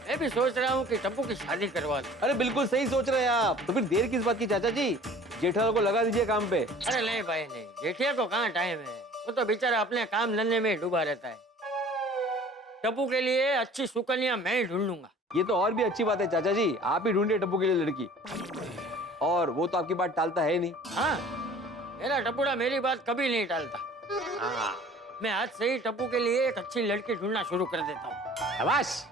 मैं भी सोच रहा हूँ कि टप्पू की शादी करवा दूं। अरे बिल्कुल सही सोच रहे हैं आप। तो फिर देर किस बात की चाचा जी, जेठालाल को लगा दीजिए काम पे। अरे नहीं भाई नहीं, जेठिया को कहाँ टाइम है, वो तो बेचारा अपने काम धंधे में डूबा रहता है। टप्पू के लिए अच्छी सुकन्या मैं ही ढूंढ लूंगा। ये तो और भी अच्छी बात है चाचा जी, आप ही ढूंढिए टप्पू के लिए लड़की, और वो तो आपकी बात टालता है नहीं। हाँ, मेरा टप्पूड़ा मेरी बात कभी नहीं टालता। हाँ, मैं आज से ही टप्पू के लिए एक अच्छी लड़की ढूंढना शुरू कर देता हूँ। शाबाश।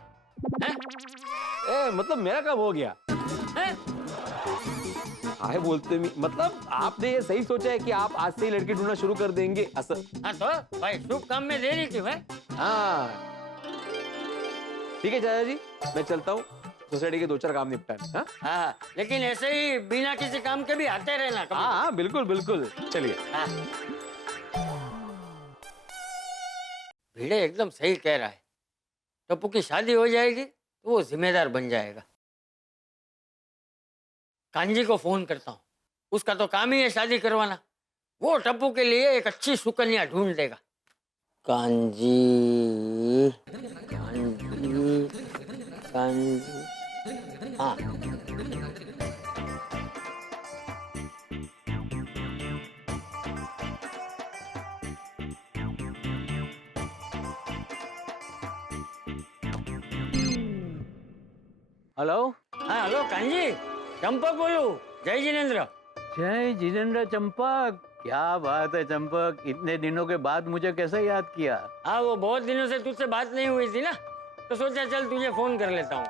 मतलब मेरा काम हो गया। आए बोलते मतलब आपने ये सही सोचा है कि आप आज से ही लड़की ढूंढना शुरू कर देंगे। हाँ तो भाई, शुभ काम में देरी क्यों है? हाँ ठीक है चाचा जी, मैं चलता हूँ सोसाइटी के 2-4 काम निपटाने। हाँ, लेकिन ऐसे ही बिना किसी काम के भी आते रहना कभी। हाँ बिल्कुल बिल्कुल, चलिए। हाँ। भिड़े एकदम सही कह रहा है, टप्पू की शादी हो जाएगी तो वो जिम्मेदार बन जाएगा। कांजी को फोन करता हूँ, उसका तो काम ही है शादी करवाना। वो टप्पू के लिए एक अच्छी सुकन्या ढूंढ देगा। कांजी कांजी कांजी, हाँ। हेलो। हाँ हेलो कांजी, चंपक बोलू। जय जिनेंद्र। जय जिनेंद्र चंपक, क्या बात है चंपक, इतने दिनों के बाद मुझे कैसे याद किया? हाँ, वो बहुत दिनों से तुझसे बात नहीं हुई थी ना, तो सोचा चल तुझे फोन कर लेता हूँ।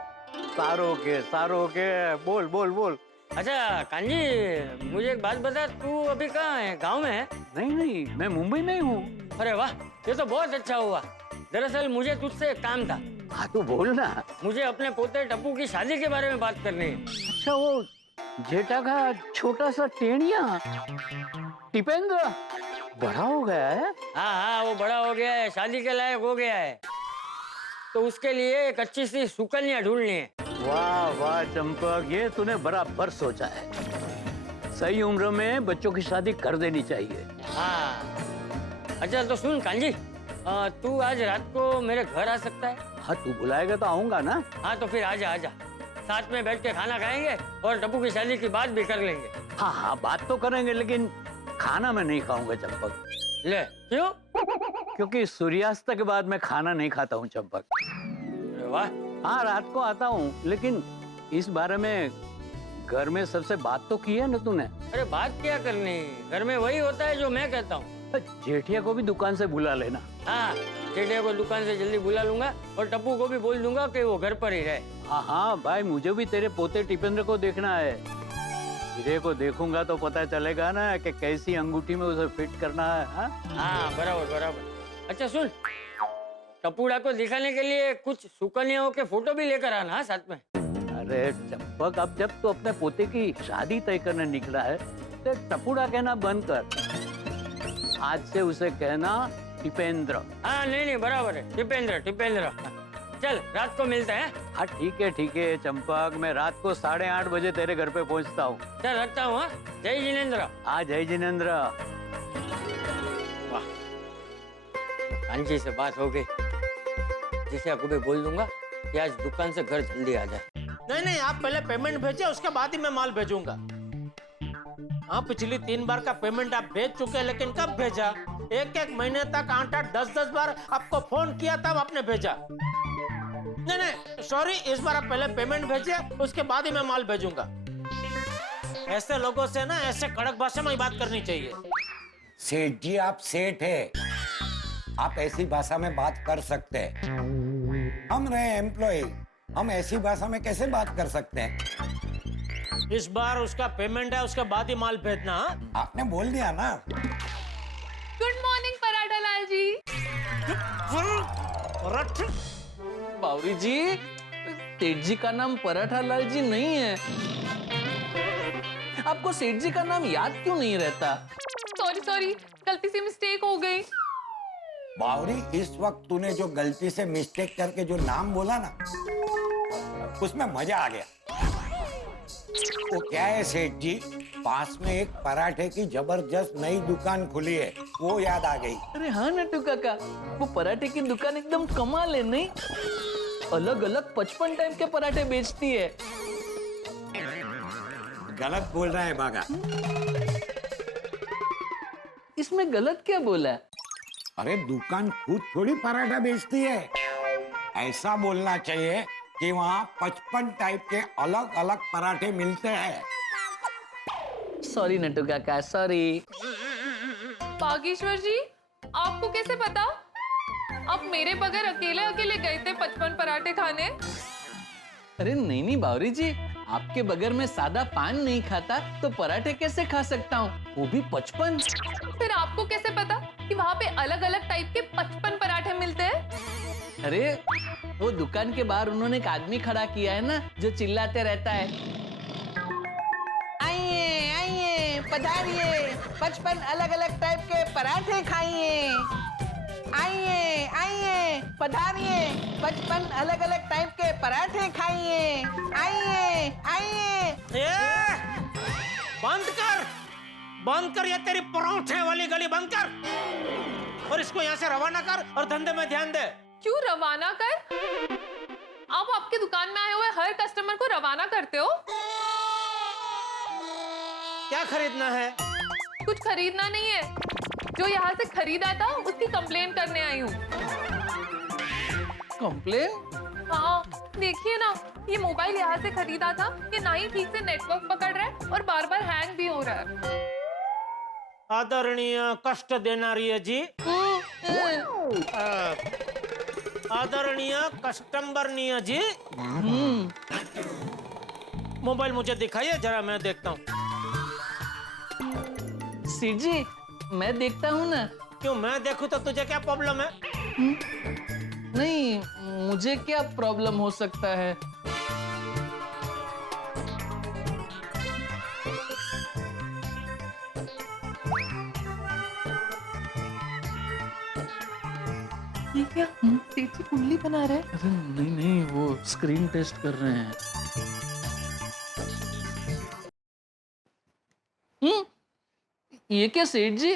सारो के बोल बोल बोल। अच्छा कांजी, मुझे एक बात बता, तू अभी कहाँ है? गांव में है? नहीं, मैं मुंबई में ही हूँ। अरे वाह, ये तो बहुत अच्छा हुआ। दरअसल मुझे तुझसे एक काम था। हाँ तू बोल ना। मुझे अपने पोते टप्पू की शादी के बारे में बात करनी है। अच्छा, वो जेठा का छोटा सा टेनिया टिपेंद्र बड़ा हो गया है? हाँ, वो बड़ा हो गया है, शादी के लायक हो गया है, तो उसके लिए एक अच्छी सी सुकन्या ढूंढनी है। वाह वाह चंपक, ये तूने बराबर सोचा है। सही उम्र में बच्चों की शादी कर देनी चाहिए। हाँ। अच्छा तो सुन कांजी, तू आज रात को मेरे घर आ सकता है? हाँ तू बुलाएगा तो आऊंगा ना। हाँ तो फिर आजा, साथ में बैठ के खाना खाएंगे और टप्पू की शादी की बात भी कर लेंगे। हाँ, बात तो करेंगे, लेकिन खाना मैं नहीं खाऊंगा चंपक। ले, क्यों? क्योंकि सूर्यास्त के बाद मैं खाना नहीं खाता हूँ चंपक। वाह। हाँ, रात को आता हूँ, लेकिन इस बारे में घर में सबसे बात तो की है ना तूने? अरे बात क्या करनी, घर में वही होता है जो मैं कहता हूँ। जेठिया को भी दुकान से बुला लेना। हाँ, जेठिया को दुकान से जल्दी बुला लूंगा और टप्पू को भी बोल दूंगा कि वो घर पर ही रहे। हाँ भाई, मुझे भी तेरे पोते टिपेंद्र को देखना है। हीरे को देखूंगा तो पता चलेगा ना कि कैसी अंगूठी में उसे फिट करना है। हाँ बराबर। अच्छा सुन, टप्पूड़ा को दिखाने के लिए कुछ सुकन्याओं के फोटो भी लेकर आना साथ में। अरे चंपक, अब जब तो अपने पोते की शादी तय करने निकला है तो टप्पूड़ा कहना बंद कर। आज से उसे कहना टिपेंद्र। हाँ नहीं बराबर है, टिपेंद्र। चल रात को मिलते हैं। हाँ ठीक है चंपक, मैं रात को 8:30 बजे तेरे घर पे पहुंचता हूँ। चल रखता हूँ। जय जिनेंद्र। हाँ जय जिनेंद्र। वाह, कांची से बात हो गई, जिसे को भी बोल दूंगा कि आज दुकान से घर जल्दी आ जाए। नहीं नहीं, आप पहले पेमेंट भेजिए, उसके बाद ही मैं माल भेजूंगा। हाँ, पिछली 3 बार का पेमेंट आप भेज चुके हैं, लेकिन कब भेजा? एक महीने तक 8-8, 10-10 बार आपको फोन किया तब आपने भेजा। नहीं नहीं सॉरी, इस बार आप पहले पेमेंट भेजिए, उसके बाद ही मैं माल भेजूंगा। ऐसे लोगों से ना ऐसे कड़क भाषा में ही बात करनी चाहिए। सेठ जी, आप सेठ है, आप ऐसी भाषा में बात कर सकते हैं। हम रहे एम्प्लॉय, हम ऐसी भाषा में कैसे बात कर सकते हैं? इस बार उसका पेमेंट है, उसके बाद ही माल भेजना। आपने बोल दिया ना। Good morning paratha Lal ji. बावरी जी, सेठ जी का नाम पराठा लाल जी नहीं है। आपको सेठ जी का नाम याद क्यों नहीं रहता? सॉरी, गलती से मिस्टेक हो गई। बावरी, इस वक्त तूने जो गलती से मिस्टेक करके जो नाम बोला ना, उसमें मजा आ गया। वो क्या है सेठ जी, पास में एक पराठे की जबरदस्त नई दुकान खुली है, वो याद आ गई। अरे हाँ नट्टू काका, वो पराठे की दुकान एकदम कमाल है नहीं? अलग अलग 55 टाइप के पराठे बेचती है। गलत बोल रहा है बागा। इसमें गलत क्या बोला? अरे दुकान खुद थोड़ी पराठा बेचती है, ऐसा बोलना चाहिए कि वहाँ 55 टाइप के अलग अलग पराठे मिलते हैं। सॉरी नट्टू काका, सॉरी। बागेश्वर जी, आपको कैसे पता? आप मेरे बगैर अकेले अकेले गए थे 55 पराठे खाने? अरे नहीं बावरी जी, आपके बगैर मैं सादा पान नहीं खाता तो पराठे कैसे खा सकता हूँ, वो भी 55। फिर आपको कैसे पता कि वहाँ पे अलग अलग टाइप के 55 पराठे मिलते हैं? अरे वो दुकान के बाहर उन्होंने एक आदमी खड़ा किया है ना, जो चिल्लाते रहता है, आइए आइए पधारिए, 55 अलग अलग टाइप के पराठे खाइए। आइए आइए पधारिए, 55 अलग अलग टाइप के पराठे खाइए। आइए आइए। बंद कर ये तेरी पराठे वाली गली बंद कर, और इसको यहाँ से रवाना कर और धंधे में ध्यान दे। क्यों रवाना कर? आप आपकी दुकान में आए हुए हर कस्टमर को रवाना करते हो? क्या खरीदना है? कुछ खरीदना नहीं है, जो यहाँ से खरीदा था उसकी कंप्लेन करने आई हूँ। कंप्लेन? हाँ, देखिए ना, ये मोबाइल यहाँ से खरीदा था, ये ना ही ठीक से नेटवर्क पकड़ रहा है और बार बार हैंग भी हो रहा है। आदरणीय कष्ट देनारी जी, आदरणीय कस्टमरनीय जी, मोबाइल मुझे दिखाइए जरा, मैं देखता हूँ। सेठ जी, मैं देखता हूँ ना। क्यों मैं देखूं तो तुझे क्या प्रॉब्लम है? नहीं, मुझे क्या प्रॉब्लम हो सकता है? ये क्या? सेठ जी कुंडली बना रहे हैं? अरे नहीं, वो स्क्रीन टेस्ट कर रहे हैं। ये क्या सेठ जी,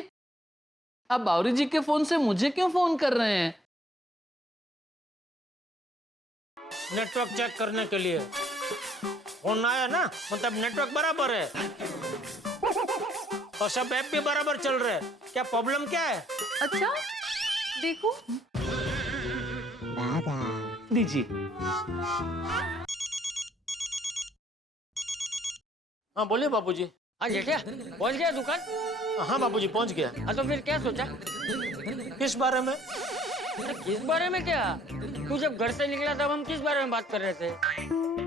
आप बावरी जी के फोन से मुझे क्यों फोन कर रहे हैं? नेटवर्क चेक करने के लिए फोन आया ना, मतलब नेटवर्क बराबर है और सब ऐप भी बराबर चल रहे हैं। क्या प्रॉब्लम क्या है? अच्छा, देखो। दीजिए। हाँ बोलिए बाबूजी। हाँ क्या पहुंच गया दुकान? हाँ बाबूजी पहुंच गया। हाँ तो फिर क्या सोचा? किस बारे में? किस बारे में क्या? तू जब घर से निकला तब हम किस बारे में बात कर रहे थे?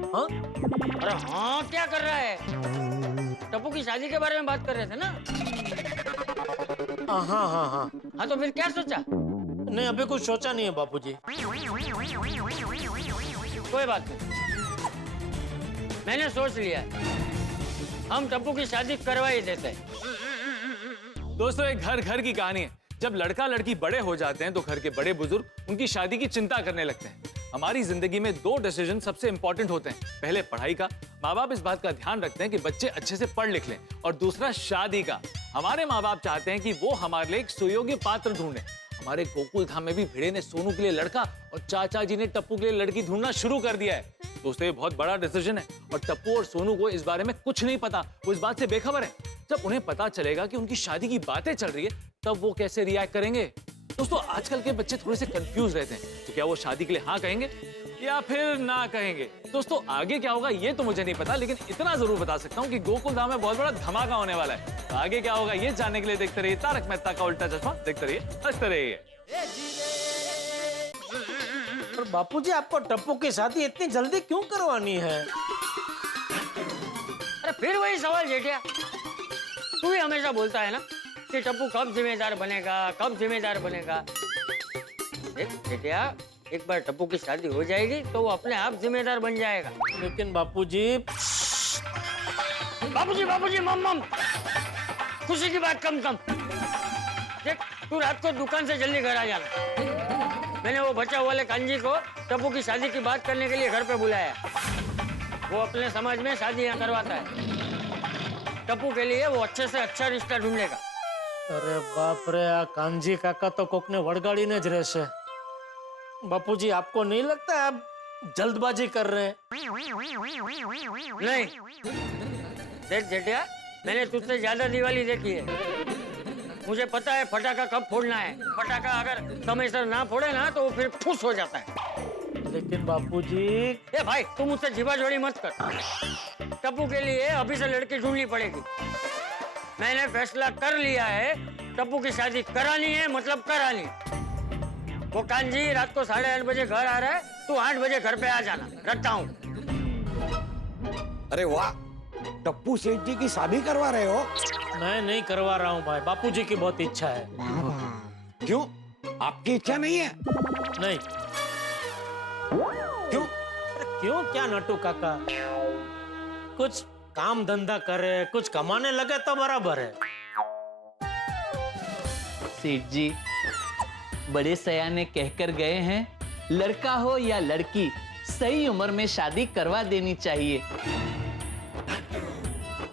हाँ? अरे हाँ क्या कर रहा है? टप्पू की शादी के बारे में बात कर रहे थे ना? हाँ। हाँ तो फिर क्या सोचा? नहीं, अभी कुछ सोचा नहीं है बापूजी। कोई बात नहीं, मैंने सोच लिया है, हम टप्पू की शादी करवा ही देते हैं। दोस्तों, एक घर घर की कहानी है। जब लड़का लड़की बड़े हो जाते हैं तो घर के बड़े बुजुर्ग उनकी शादी की चिंता करने लगते हैं। हमारी जिंदगी में 2 डिसीजन सबसे इंपॉर्टेंट होते हैं। पहले पढ़ाई का, माँ बाप इस बात का ध्यान रखते हैं कि बच्चे अच्छे से पढ़ लिख लें, और दूसरा शादी का। हमारे माँ बाप चाहते हैं कि वो हमारे लिए एक सुयोग्य पात्र ढूंढें। हमारे गोकुल धाम में भी भिड़े ने सोनू के लिए लड़का और चाचा जी ने टप्पू के लिए लड़की ढूंढना शुरू कर दिया है। दोस्तों ये बहुत बड़ा डिसीजन है और टप्पू और सोनू को इस बारे में कुछ नहीं पता, वो इस बात से बेखबर है। जब उन्हें पता चलेगा कि उनकी शादी की बातें चल रही है तब वो कैसे रिएक्ट करेंगे। दोस्तों आजकल के बच्चे थोड़े से कंफ्यूज रहते हैं, तो क्या वो शादी के लिए हाँ कहेंगे या फिर ना कहेंगे। दोस्तों आगे क्या होगा ये तो मुझे नहीं पता, लेकिन इतना जरूर बता सकता हूँ कि गोकुल धाम में बहुत बड़ा धमाका होने वाला है। तो आगे क्या होगा ये जानने के लिए देखते रहिए तारक मेहता का उल्टा चश्मा, देखते रहिए हंसते रहिए। पर बापूजी आपको टप्पू की शादी इतनी जल्दी क्यों करवानी है? अरे फिर वही सवाल जेठिया, तू भी हमेशा बोलता है ना कि टप्पू कब जिम्मेदार बनेगा, कब जिम्मेदार बनेगा। देख जेठिया, एक बार टप्पू की शादी हो जाएगी तो वो अपने आप जिम्मेदार बन जाएगा। लेकिन बापूजी बापूजी मम खुशी की बात कम कम। देख तू रात को दुकान से जल्दी घर आ जाना। मैंने वो बच्चा वाले कांजी को टप्पू की शादी की बात करने के लिए घर पे बुलाया। वो अपने समाज में शादी यहाँ करवाता है। टप्पू के लिए वो अच्छे से अच्छा रिश्ता ढूंढेगा। अरे बाप रे, आ कांजी काका तो कोक ने वड़गाड़ी ने ज रहશે। बापूजी आपको नहीं लगता आप जल्दबाजी कर रहे हैं? नहीं देख जेठिया, मैंने तुझसे ज्यादा दिवाली देखी है। मुझे पता है फटाका कब फोड़ना है। फटाका अगर समयसर ना फोड़े ना तो फिर ठुस हो जाता है। लेकिन बापूजी ए भाई तुम मुझसे जीवाजोड़ी मत कर। टप्पू के लिए अभी से लड़की ढूंढनी पड़ेगी। मैंने फैसला कर लिया है, टप्पू की शादी करानी है मतलब करानी। वो कांजी रात को 8:30 बजे घर आ रहा है, तू 8 बजे घर पे आ जाना। रखता हूँ। अरे वाह, टप्पू सेठ जी की शादी करवा रहे हो? मैं नहीं करवा रहा हूँ भाई, बापूजी की बहुत इच्छा है। क्यों, आपकी इच्छा नहीं है? नहीं। क्यों? क्यों क्या नटू काका, कुछ काम धंधा करे, कुछ कमाने लगे तो बराबर है। सेठ जी बड़े सयाने कहकर गए हैं, लड़का हो या लड़की सही उम्र में शादी करवा देनी चाहिए।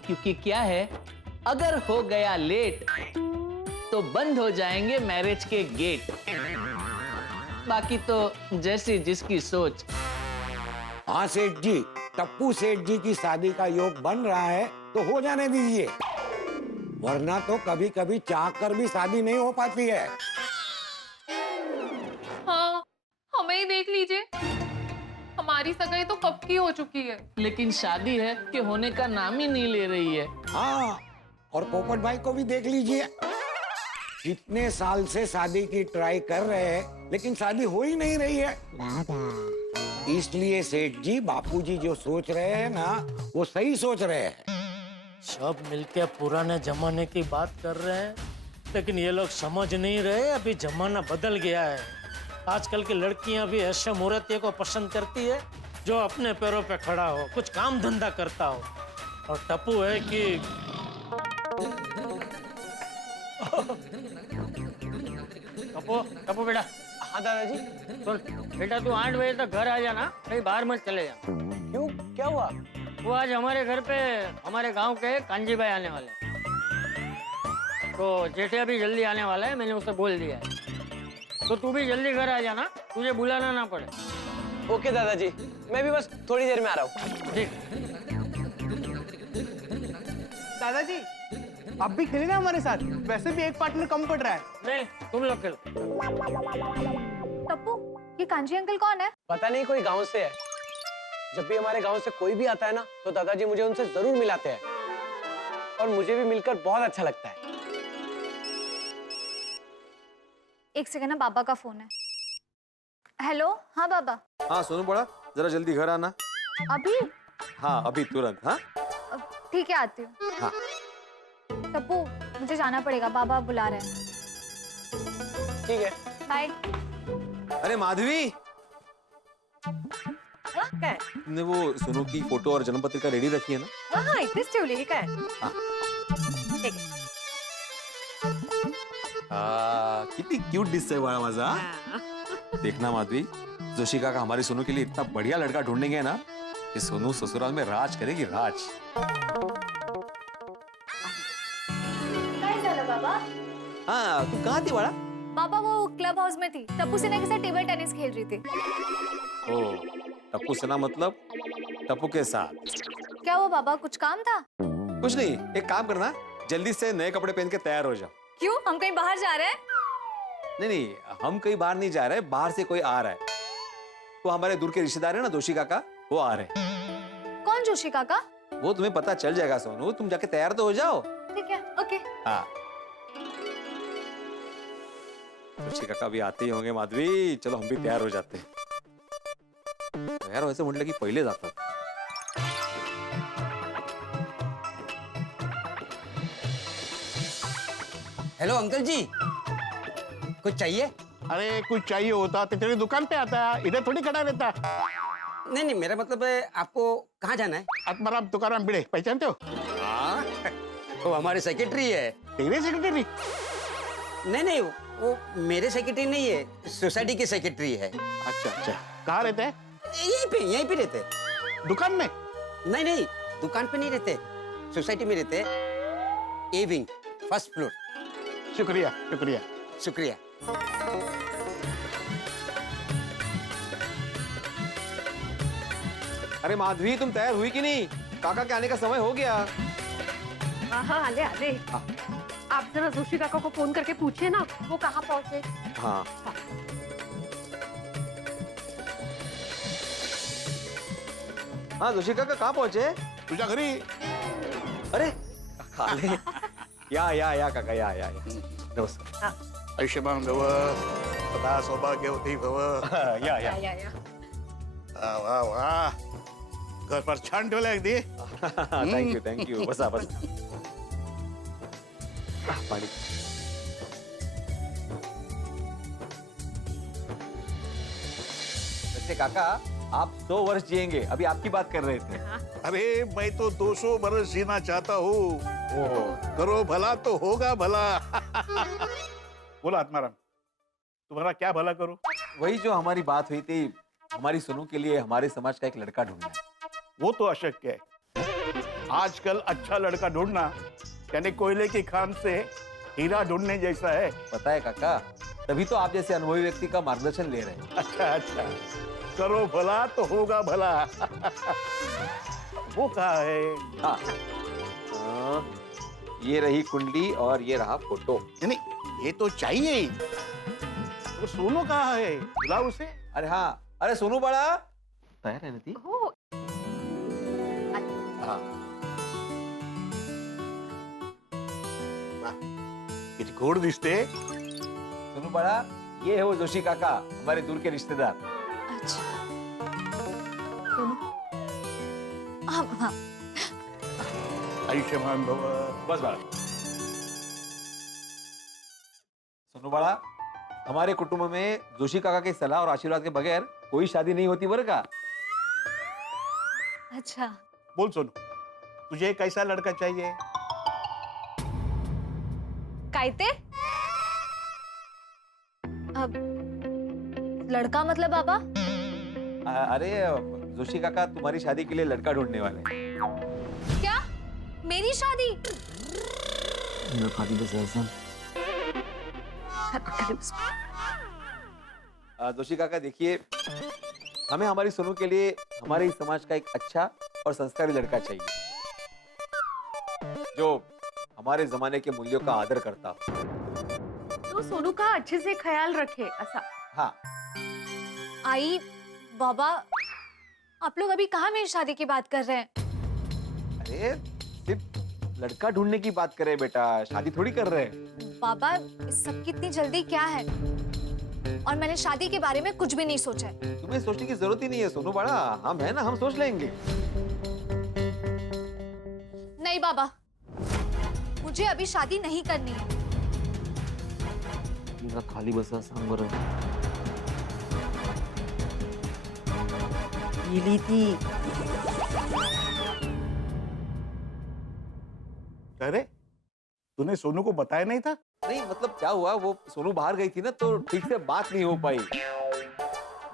क्योंकि क्या है, अगर हो गया लेट तो बंद हो जाएंगे मैरिज के गेट। बाकी तो जैसी जिसकी सोच। हाँ सेठ जी, टप्पू सेठ जी की शादी का योग बन रहा है तो हो जाने दीजिए, वरना तो कभी कभी चाह कर भी शादी नहीं हो पाती है। हाँ, हमें ही देख लीजिए, हमारी सगाई तो कब की हो चुकी है, लेकिन शादी है कि होने का नाम ही नहीं ले रही है। हाँ, और पोपट भाई को भी देख लीजिए, कितने साल से शादी की ट्राई कर रहे हैं लेकिन शादी हो ही नहीं रही है। इसलिए सेठ जी, बापूजी जो सोच रहे हैं ना वो सही सोच रहे हैं। सब मिलके पुराने जमाने की बात कर रहे हैं, लेकिन ये लोग समझ नहीं रहे अभी जमाना बदल गया है। आजकल की लड़कियां भी ऐसे मूर्तियों को पसंद करती है जो अपने पैरों पे खड़ा हो, कुछ काम धंधा करता हो। और टप्पू है कि टप्पू बेटा। हाँ दादाजी। सुन बेटा, तू 8 बजे तक घर आ जाना, कहीं बाहर मत चले जा। क्यों, क्या हुआ? वो आज हमारे घर पे हमारे गांव के कांजी भाई आने वाले हैं, तो जेठिया भी जल्दी आने वाला है, मैंने उसे बोल दिया है। तो तू भी जल्दी घर आ जाना, तुझे बुलाना ना पड़े। ओके दादाजी, मैं भी बस थोड़ी देर में आ रहा हूँ। ठीक। दादाजी आप भी खेले ना हमारे साथ, वैसे भी एक पार्टनर कम पड़ रहा है। नहीं, तुम लोग खेलो। टप्पू, ये कांजी अंकल कौन है? पता नहीं, कोई गांव से है। जब भी हमारे गांव से कोई भी आता है ना तो दादाजी मुझे उनसे जरूर मिलाते हैं, और मुझे भी मिलकर बहुत अच्छा लगता है। एक सेकंड ना, बाबा का फोन है। हेलो, हाँ बाबा। हाँ सोनू बड़ा, जरा जल्दी घर आना। अभी? हाँ अभी तुरंत। हाँ ठीक है, आती हूँ। हाँ। टप्पू, मुझे जाना पड़ेगा, बाबा बुला रहे हैं। ठीक है, बाय। अरे माधवी, तुमने वो सोनू की फोटो और जन्म पत्रिका रेडी रखी है ना? हाँ, इतनीच ठेवली काय? हाँ। ठीक आहे. कितनी क्यूट दिसतंय बाळा माझा। देखना माधवी, जोशी काका हमारी सोनू के लिए इतना बढ़िया लड़का ढूंढेंगे ना कि सोनू ससुराल में राज करेगी, राज। काय झालं बाबा? हाँ तू कहाँ थी बाळा? पापा वो क्लब हाउस में थी, टप्पू सिन्हा के साथ टेबल टेनिस खेल रही थी। ओ, टप्पू सेना मतलब टप्पू के साथ। क्या हुआ पापा, कुछ काम था? कुछ नहीं, एक काम करना, जल्दी से नए कपड़े पहन के तैयार हो जाओ। क्यों, हम कहीं बाहर जा रहे हैं? नहीं नहीं, हम कहीं बाहर नहीं जा रहे, बाहर से कोई आ रहा है। वो हमारे दूर के रिश्तेदार है ना, जोशी काका, वो आ रहे हैं। कौन जोशी काका? वो तुम्हें पता चल जाएगा सोनू, तुम जाके तैयार तो हो जाओ। ठीक है, ओके। हाँ, जोशी काका भी आते ही होंगे माधवी, चलो हम भी तैयार हो जाते हैं। तैयार व्हायचं म्हटलं की पहिले जातात। हेलो अंकल जी, कुछ चाहिए? अरे कुछ चाहिए होता तो तेरी दुकान पे आता, इधर थोड़ी खड़ा रहता। नहीं नहीं, मेरा मतलब है आपको कहाँ जाना है? आत्माराम तुकाराम भिड़े, पहचानते हो? हाँ, वो हमारे सेक्रेटरी है। तेरे सेक्रेटरी? नहीं नहीं, वो मेरे सेक्रेटरी नहीं है, सोसाइटी के सेक्रेटरी है। अच्छा अच्छा, कहाँ रहते हैं? यहीं पे रहते। दुकान में? नहीं नहीं, दुकान पे नहीं रहते, सोसाइटी में रहते। A wing, first floor. शुक्रिया शुक्रिया शुक्रिया। अरे माधवी, तुम तैयार हुई कि नहीं? काका के आने का समय हो गया। हाँ आले आले। आप जरा जोशी काका को फोन करके पूछिए ना, वो कहाँ पहुँचे। हाँ। हाँ जोशी काका कहाँ पहुँचे? तुझ्या घरी। अरे आले। या काका, या नमस्कार। आयुष्यमान भव, सदा सौभाग्यवती भव। या वाह वाह, घर पर छान ठेवलं अगदी। थैंक यू, बसा पानी। वैसे काका, आप 100 वर्ष जिएंगे, अभी आपकी बात कर रहे थे। अरे मैं तो 200 बरस जीना चाहता हूँ। करो भला तो होगा भला। बोलो आत्माराम, तुम्हारा क्या भला करूं? वही जो हमारी बात हुई थी, हमारी सोनू के लिए हमारे समाज का एक लड़का ढूंढना है। वो तो अशक्य है। आजकल अच्छा लड़का ढूंढना यानी कोयले की खान से हीरा ढूंढने जैसा है। पता है काका, तभी तो आप जैसे अनुभवी व्यक्ति का मार्गदर्शन ले रहे हैं। अच्छा, करो भला तो होगा भला। वो कहाँ है? हाँ, ये रही कुंडली और ये रहा फोटो। यानी ये तो चाहिए ही। वो सोनू कहाँ है? बुलाओ उसे। अरे हाँ, अरे सोनू बड़ा तैयार है नती? हाँ। किती गोड दिसते। सोनू बड़ा, ये है वो जोशी काका, हमारे दूर के रिश्तेदार। अच्छा, हाँ। आयुष्मान भव। बस बड़ा। सोनू बड़ा, हमारे कुटुंब में जोशी काका की सलाह और आशीर्वाद के बगैर कोई शादी नहीं होती बरं का। अच्छा। बोल सोनू, तुझे कैसा लड़का चाहिए? कायते? अब लड़का मतलब बाबा? अरे जोशी काका तुम्हारी शादी के लिए लड़का ढूंढने वाले हैं। क्या? मेरी शादी? जोशी काका देखिए, हमें हमारी सोनू के लिए हमारे इस समाज का एक अच्छा और संस्कारी लड़का चाहिए, जो हमारे जमाने के मूल्यों का आदर करता हो, तो सोनू का अच्छे से ख्याल रखे ऐसा। हाँ। आई बाबा, आप लोग अभी कहाँ मेरी शादी की बात कर रहे हैं? अरे सिर्फ लड़का ढूंढने की बात कर रहे हैं बेटा, शादी थोड़ी कर रहे हैं। बाबा, इस सब की इतनी जल्दी क्या है? और मैंने शादी के बारे में कुछ भी नहीं सोचा है। तुम्हें सोचने की जरूरत ही नहीं है सोनू बड़ा, हम है ना, हम सोच लेंगे। नहीं बाबा, मुझे अभी शादी नहीं करनी है। खाली बसा सांग बरं। अरे तूने सोनू को बताया नहीं था? नहीं मतलब क्या हुआ, वो सोनू बाहर गई थी ना, तो ठीक से बात नहीं हो पाई।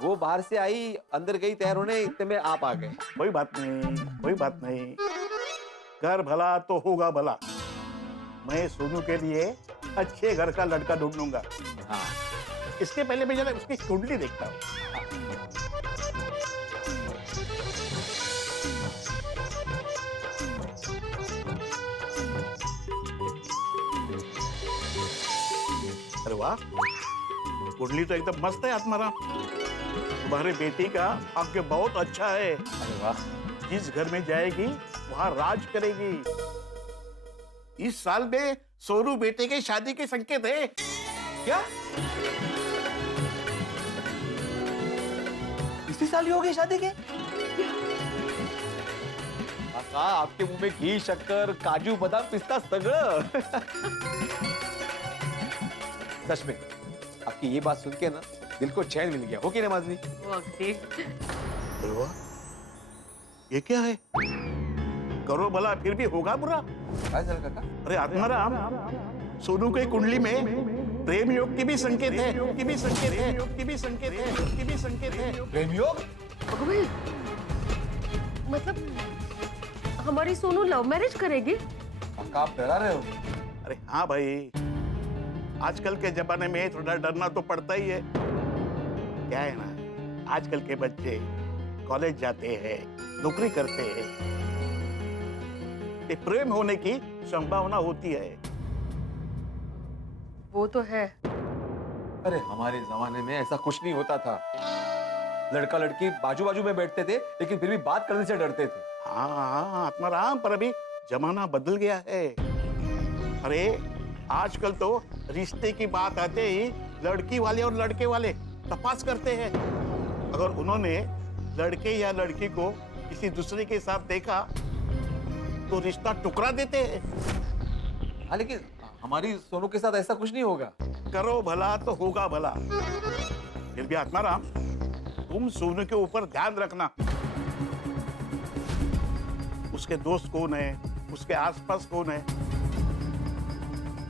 वो बाहर से आई, अंदर गई तैयार होने, इतने में आप आ गए। कोई बात नहीं, कोई बात नहीं। कर भला तो होगा भला। मैं सोनू के लिए अच्छे घर का लड़का ढूंढूंगा। हाँ इसके पहले मैं जरा उसकी कुंडली देखता हूँ। अरे वाह, कुंडली तो एकदम मस्त है आत्माराम। तुम्हारी बेटी का भाग्य बहुत अच्छा है। अरे वाह, जिस घर में जाएगी वहां राज करेगी। इस साल में सोनू बेटे के शादी के संकेत है। क्या इसी साल ही हो गई शादी के? काका, आपके मुंह में घी, शक्कर, काजू, बादाम, पिस्ता सगळं। सच में आपकी ये बात सुन के ना दिल को चैन मिल गया, हो कि नहीं माधवी? अरे वाह, ये क्या है? करो भला फिर भी होगा बुरा। काय झालं काका? अरे आत्माराम, सोनू के कुंडली में प्रेम योग की भी संकेत है, योग की भी संकेत है, योग की भी संकेत है, योग की भी संकेत है। प्रेम योग? मतलब हमारी सोनू लव मैरिज करेगी? काका, आप डरा रहे हो? अरे हाँ भाई, आजकल के जमाने में थोड़ा डरना तो पड़ता ही है। क्या है ना, आजकल के बच्चे कॉलेज जाते हैं, नौकरी करते हैं, ये प्रेम होने की संभावना होती है। वो तो है। अरे हमारे जमाने में ऐसा कुछ नहीं होता था। लड़का लड़की बाजू बाजू में बैठते थे, लेकिन फिर भी बात करने से डरते थे। हाँ आत्माराम, पर अभी जमाना बदल गया है। अरे आजकल तो रिश्ते की बात आते ही लड़की वाले और लड़के वाले तपास करते हैं। अगर उन्होंने लड़के या लड़की को किसी दूसरे के साथ देखा तो रिश्ता टुकरा देते हैं। हाँ, लेकिन हमारी सोनू के साथ ऐसा कुछ नहीं होगा। करो भला तो होगा भला। फिर भी आत्माराम, तुम सोनू के ऊपर ध्यान रखना। उसके दोस्त कौन है, उसके आसपास कौन है,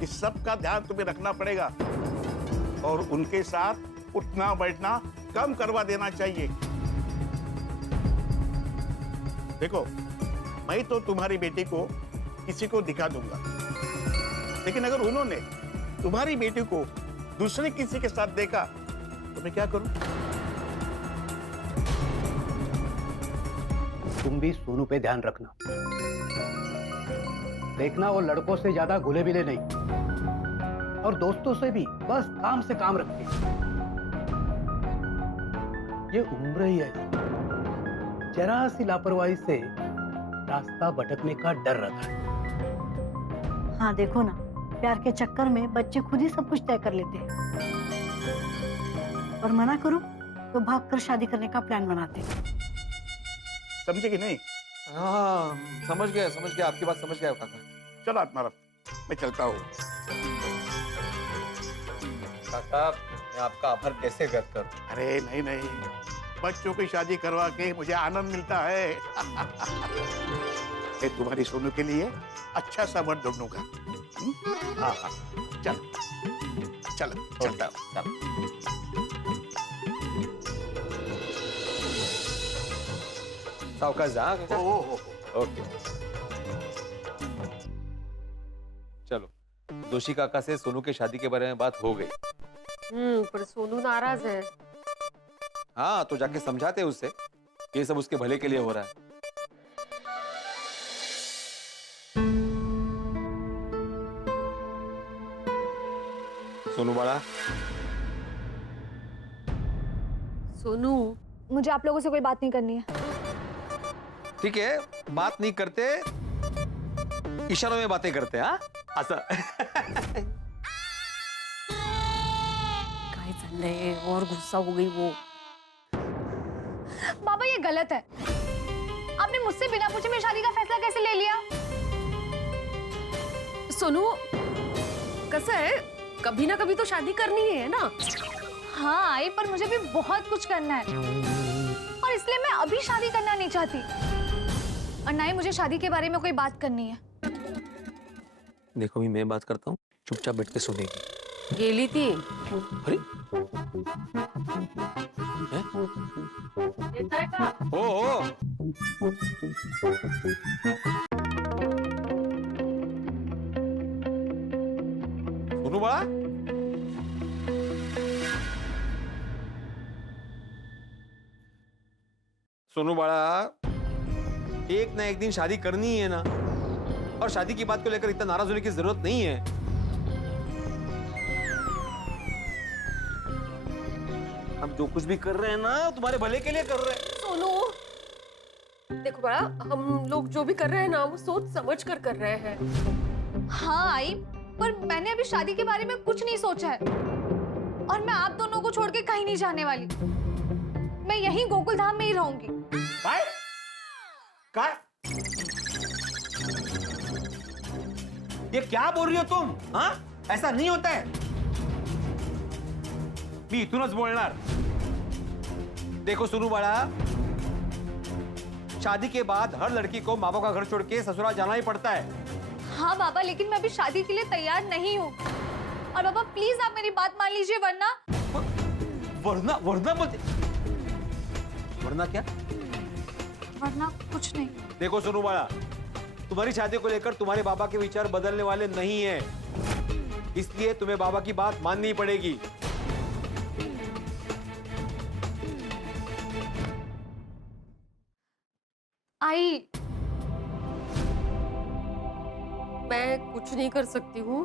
इस सब का ध्यान तुम्हें रखना पड़ेगा। और उनके साथ उठना बैठना कम करवा देना चाहिए। देखो, मैं तो तुम्हारी बेटी को किसी को दिखा दूंगा, लेकिन अगर उन्होंने तुम्हारी बेटी को दूसरे किसी के साथ देखा तो मैं क्या करूं? तुम भी सोनू पे ध्यान रखना। देखना वो लड़कों से ज्यादा घुले मिले नहीं, और दोस्तों से भी बस काम से काम रखते। ये उम्र ही है, जरा सी लापरवाही से रास्ता भटकने का डर रहता है। हाँ देखो ना, प्यार के चक्कर में बच्चे खुद ही सब कुछ तय कर लेते हैं, और मना करो तो भागकर शादी करने का प्लान बनाते हैं। समझे कि नहीं? हाँ, समझ गया, आपकी बात समझ गया काका। चलो आत्माराम, मैं चलता हूँ। काका, मैं आपका आभार कैसे व्यक्त करूं? अरे नहीं नहीं, बच्चों की शादी करवा के मुझे आनंद मिलता है। मैं तुम्हारी सोनू के लिए अच्छा सा वर ढूंढूंगा। हाँ हाँ, चल चल चलता हूँ। सावकाश जा। ओके, चलो। जोशी काका से सोनू के शादी के बारे में बात हो गई। पर सोनू नाराज है। हाँ, तो जाके समझाते उससे, ये सब उसके भले के लिए हो रहा है। सोनू बड़ा। सोनू, मुझे आप लोगों से कोई बात नहीं करनी है। ठीक है, बात नहीं करते, इशारों में बातें करते। हाँ, ऐसा। काय चाललंय? और गुस्सा हो गई वो। बाबा, ये गलत है। आपने मुझसे बिना पूछे मेरी शादी का फैसला कैसे ले लिया? सोनू, कसं है, कभी ना कभी तो शादी करनी है ना। हाँ आई, पर मुझे भी बहुत कुछ करना है, और इसलिए मैं अभी शादी करना नहीं चाहती, और ना ही मुझे शादी के बारे में कोई बात करनी है। देखो, भी मैं बात करता हूँ, चुपचाप बैठ के सुनेगी। गेली थी। अरे ओ सोनू बड़ा, सोनू बड़ा, एक ना एक दिन शादी करनी ही है ना, और शादी की बात को लेकर इतना नाराज होने की जरूरत नहीं है। हम जो कुछ भी कर रहे हैं ना तुम्हारे भले के लिए कर रहे हैं। सोनू, देखो बड़ा, हम लोग जो भी कर रहे हैं ना वो सोच समझ कर रहे हैं। हाँ आई, पर मैंने अभी शादी के बारे में कुछ नहीं सोचा है, और मैं आप दोनों को छोड़ के कहीं नहीं जाने वाली। मैं यहीं गोकुल धाम में ही रहूंगी। काय? काय? ये क्या बोल रही हो तुम? हाँ, ऐसा नहीं होता है। मी इथूनच बोलणार। देखो सुनू बड़ा, शादी के बाद हर लड़की को माँ बाप का घर छोड़ के ससुराल जाना ही पड़ता है। हाँ बाबा, लेकिन मैं अभी शादी के लिए तैयार नहीं हूँ। और बाबा प्लीज आप मेरी बात मान लीजिए, वरना वरना बोलते, वरना क्या? वरना कुछ नहीं। देखो सुनू बड़ा, तुम्हारी शादी को लेकर तुम्हारे बाबा के विचार बदलने वाले नहीं है, इसलिए तुम्हें बाबा की बात माननी पड़ेगी। आई, मैं कुछ नहीं कर सकती हूँ।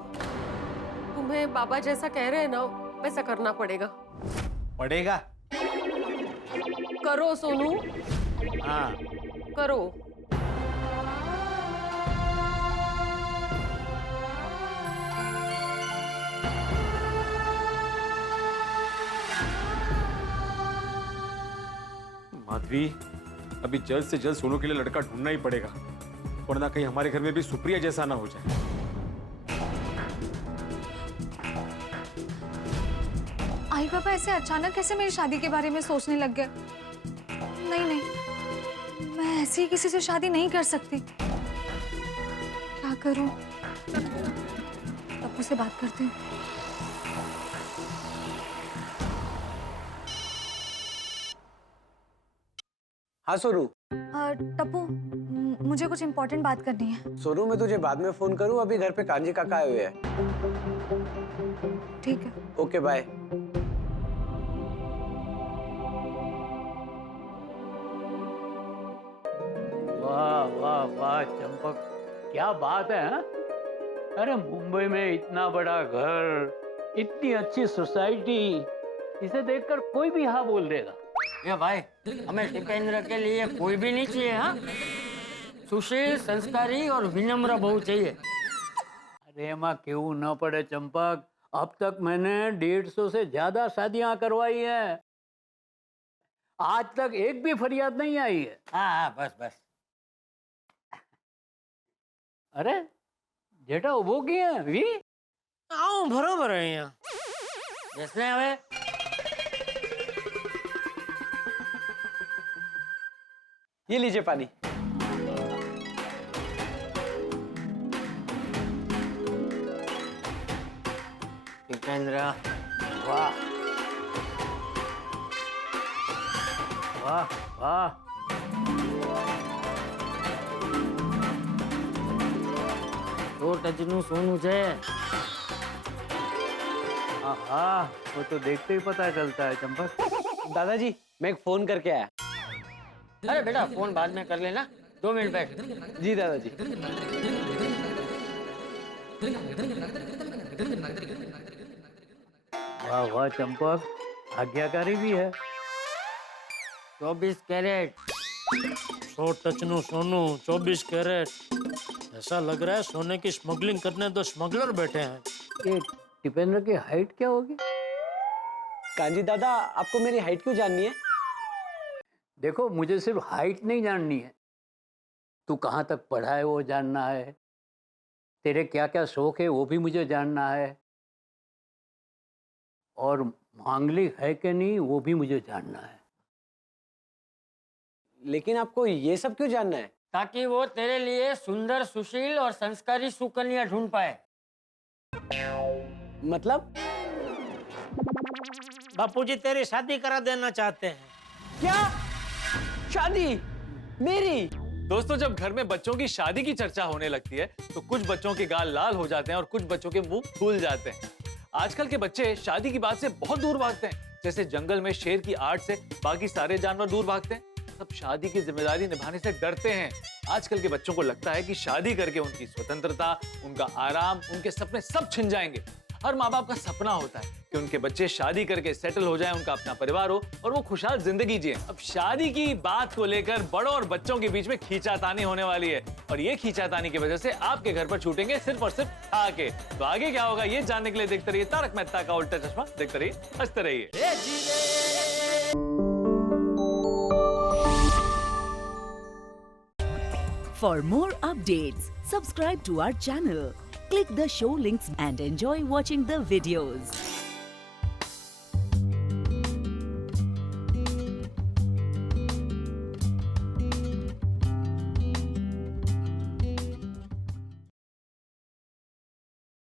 तुम्हें बाबा जैसा कह रहे हैं ना वैसा करना पड़ेगा। पड़ेगा? करो सोनू, हाँ करो। माधवी, अभी जल्द से जल्द सोनू के लिए लड़का ढूंढना ही पड़ेगा, वरना कहीं हमारे घर में भी सुप्रिया जैसा ना हो जाए। आई पापा ऐसे अचानक कैसे मेरी शादी के बारे में सोचने लग गए? नहीं नहीं, मैं ऐसे ही किसी से शादी नहीं कर सकती। क्या करूं? टप्पू से बात करती हूँ। हाँ सोनू। टप्पू, मुझे कुछ इम्पोर्टेंट बात करनी है। सोनू मैं तुझे बाद में फोन करूँ, अभी घर पे कांजी काका आए हुए हैं। ठीक है। Okay bye. वाह वाह वाह चंपक, क्या बात है हा? अरे मुंबई में इतना बड़ा घर, इतनी अच्छी सोसाइटी, इसे देखकर कोई भी हाँ बोल देगा। ये भाई, हमें टिपेंद्र के लिए कोई भी नहीं चाहिए। हाँ, सुशील, संस्कारी और विनम्र बहू चाहिए। अरे माँ क्यों न पड़े चंपक, अब तक मैंने 150 से ज्यादा शादियां करवाई है, आज तक एक भी फरियाद नहीं आई है। हाँ बस बस। अरे जेठा उभो किया वी? आओ बरोबर है यहाँ। जैसे हमें ये लीजिए पानी। टिपेंद्र, वाह वाह वाह, तो टचનું સોનું છે। हाँ, वो तो देखते ही पता चलता है चंपक। दादाजी मैं एक फोन करके आया। अरे बेटा फोन बाद में कर लेना, 2 मिनट बैठ। जी दादाजी। वाह वाह चंपक, आज्ञाकारी भी है। 24 कैरेट 100 टचनु सोनू, 24 कैरेट। ऐसा लग रहा है सोने की स्मगलिंग करने तो स्मगलर बैठे हैं। ये टिपेंद्र की हाइट क्या होगी? कांजी दादा, आपको मेरी हाइट क्यों जाननी है? देखो मुझे सिर्फ हाइट नहीं जाननी है, तू कहाँ तक पढ़ा है वो जानना है, तेरे क्या क्या शौक है वो भी मुझे जानना है, और मांगलिक है कि नहीं वो भी मुझे जानना है। लेकिन आपको ये सब क्यों जानना है? ताकि वो तेरे लिए सुंदर, सुशील और संस्कारी सुकन्या ढूंढ पाए। मतलब? बापूजी तेरी शादी करा देना चाहते हैं। क्या? शादी मेरी? दोस्तों, जब घर में बच्चों की शादी की चर्चा होने लगती है तो कुछ बच्चों के गाल लाल हो जाते हैं और कुछ बच्चों के मुंह फूल जाते हैं। आजकल के बच्चे शादी की बात से बहुत दूर भागते हैं। जैसे जंगल में शेर की आड़ से बाकी सारे जानवर दूर भागते हैं, सब शादी की जिम्मेदारी निभाने से डरते हैं। आजकल के बच्चों को लगता है कि शादी करके उनकी स्वतंत्रता, उनका आराम, उनके सपने सब छिन जाएंगे। हर माँ बाप का सपना होता है कि उनके बच्चे शादी करके सेटल हो जाएं, उनका अपना परिवार हो और वो खुशहाल जिंदगी जिए। अब शादी की बात को लेकर बड़ों और बच्चों के बीच में खींचातानी होने वाली है और ये खींचातानी की वजह से आपके घर पर छूटेंगे सिर्फ और सिर्फ आके। तो आगे क्या होगा ये जानने के लिए देखते रहिए तारक मेहता का उल्टा चश्मा। देखते रहिए, हंसते रहिए। For more updates, subscribe to our channel, click the show links and enjoy watching the videos.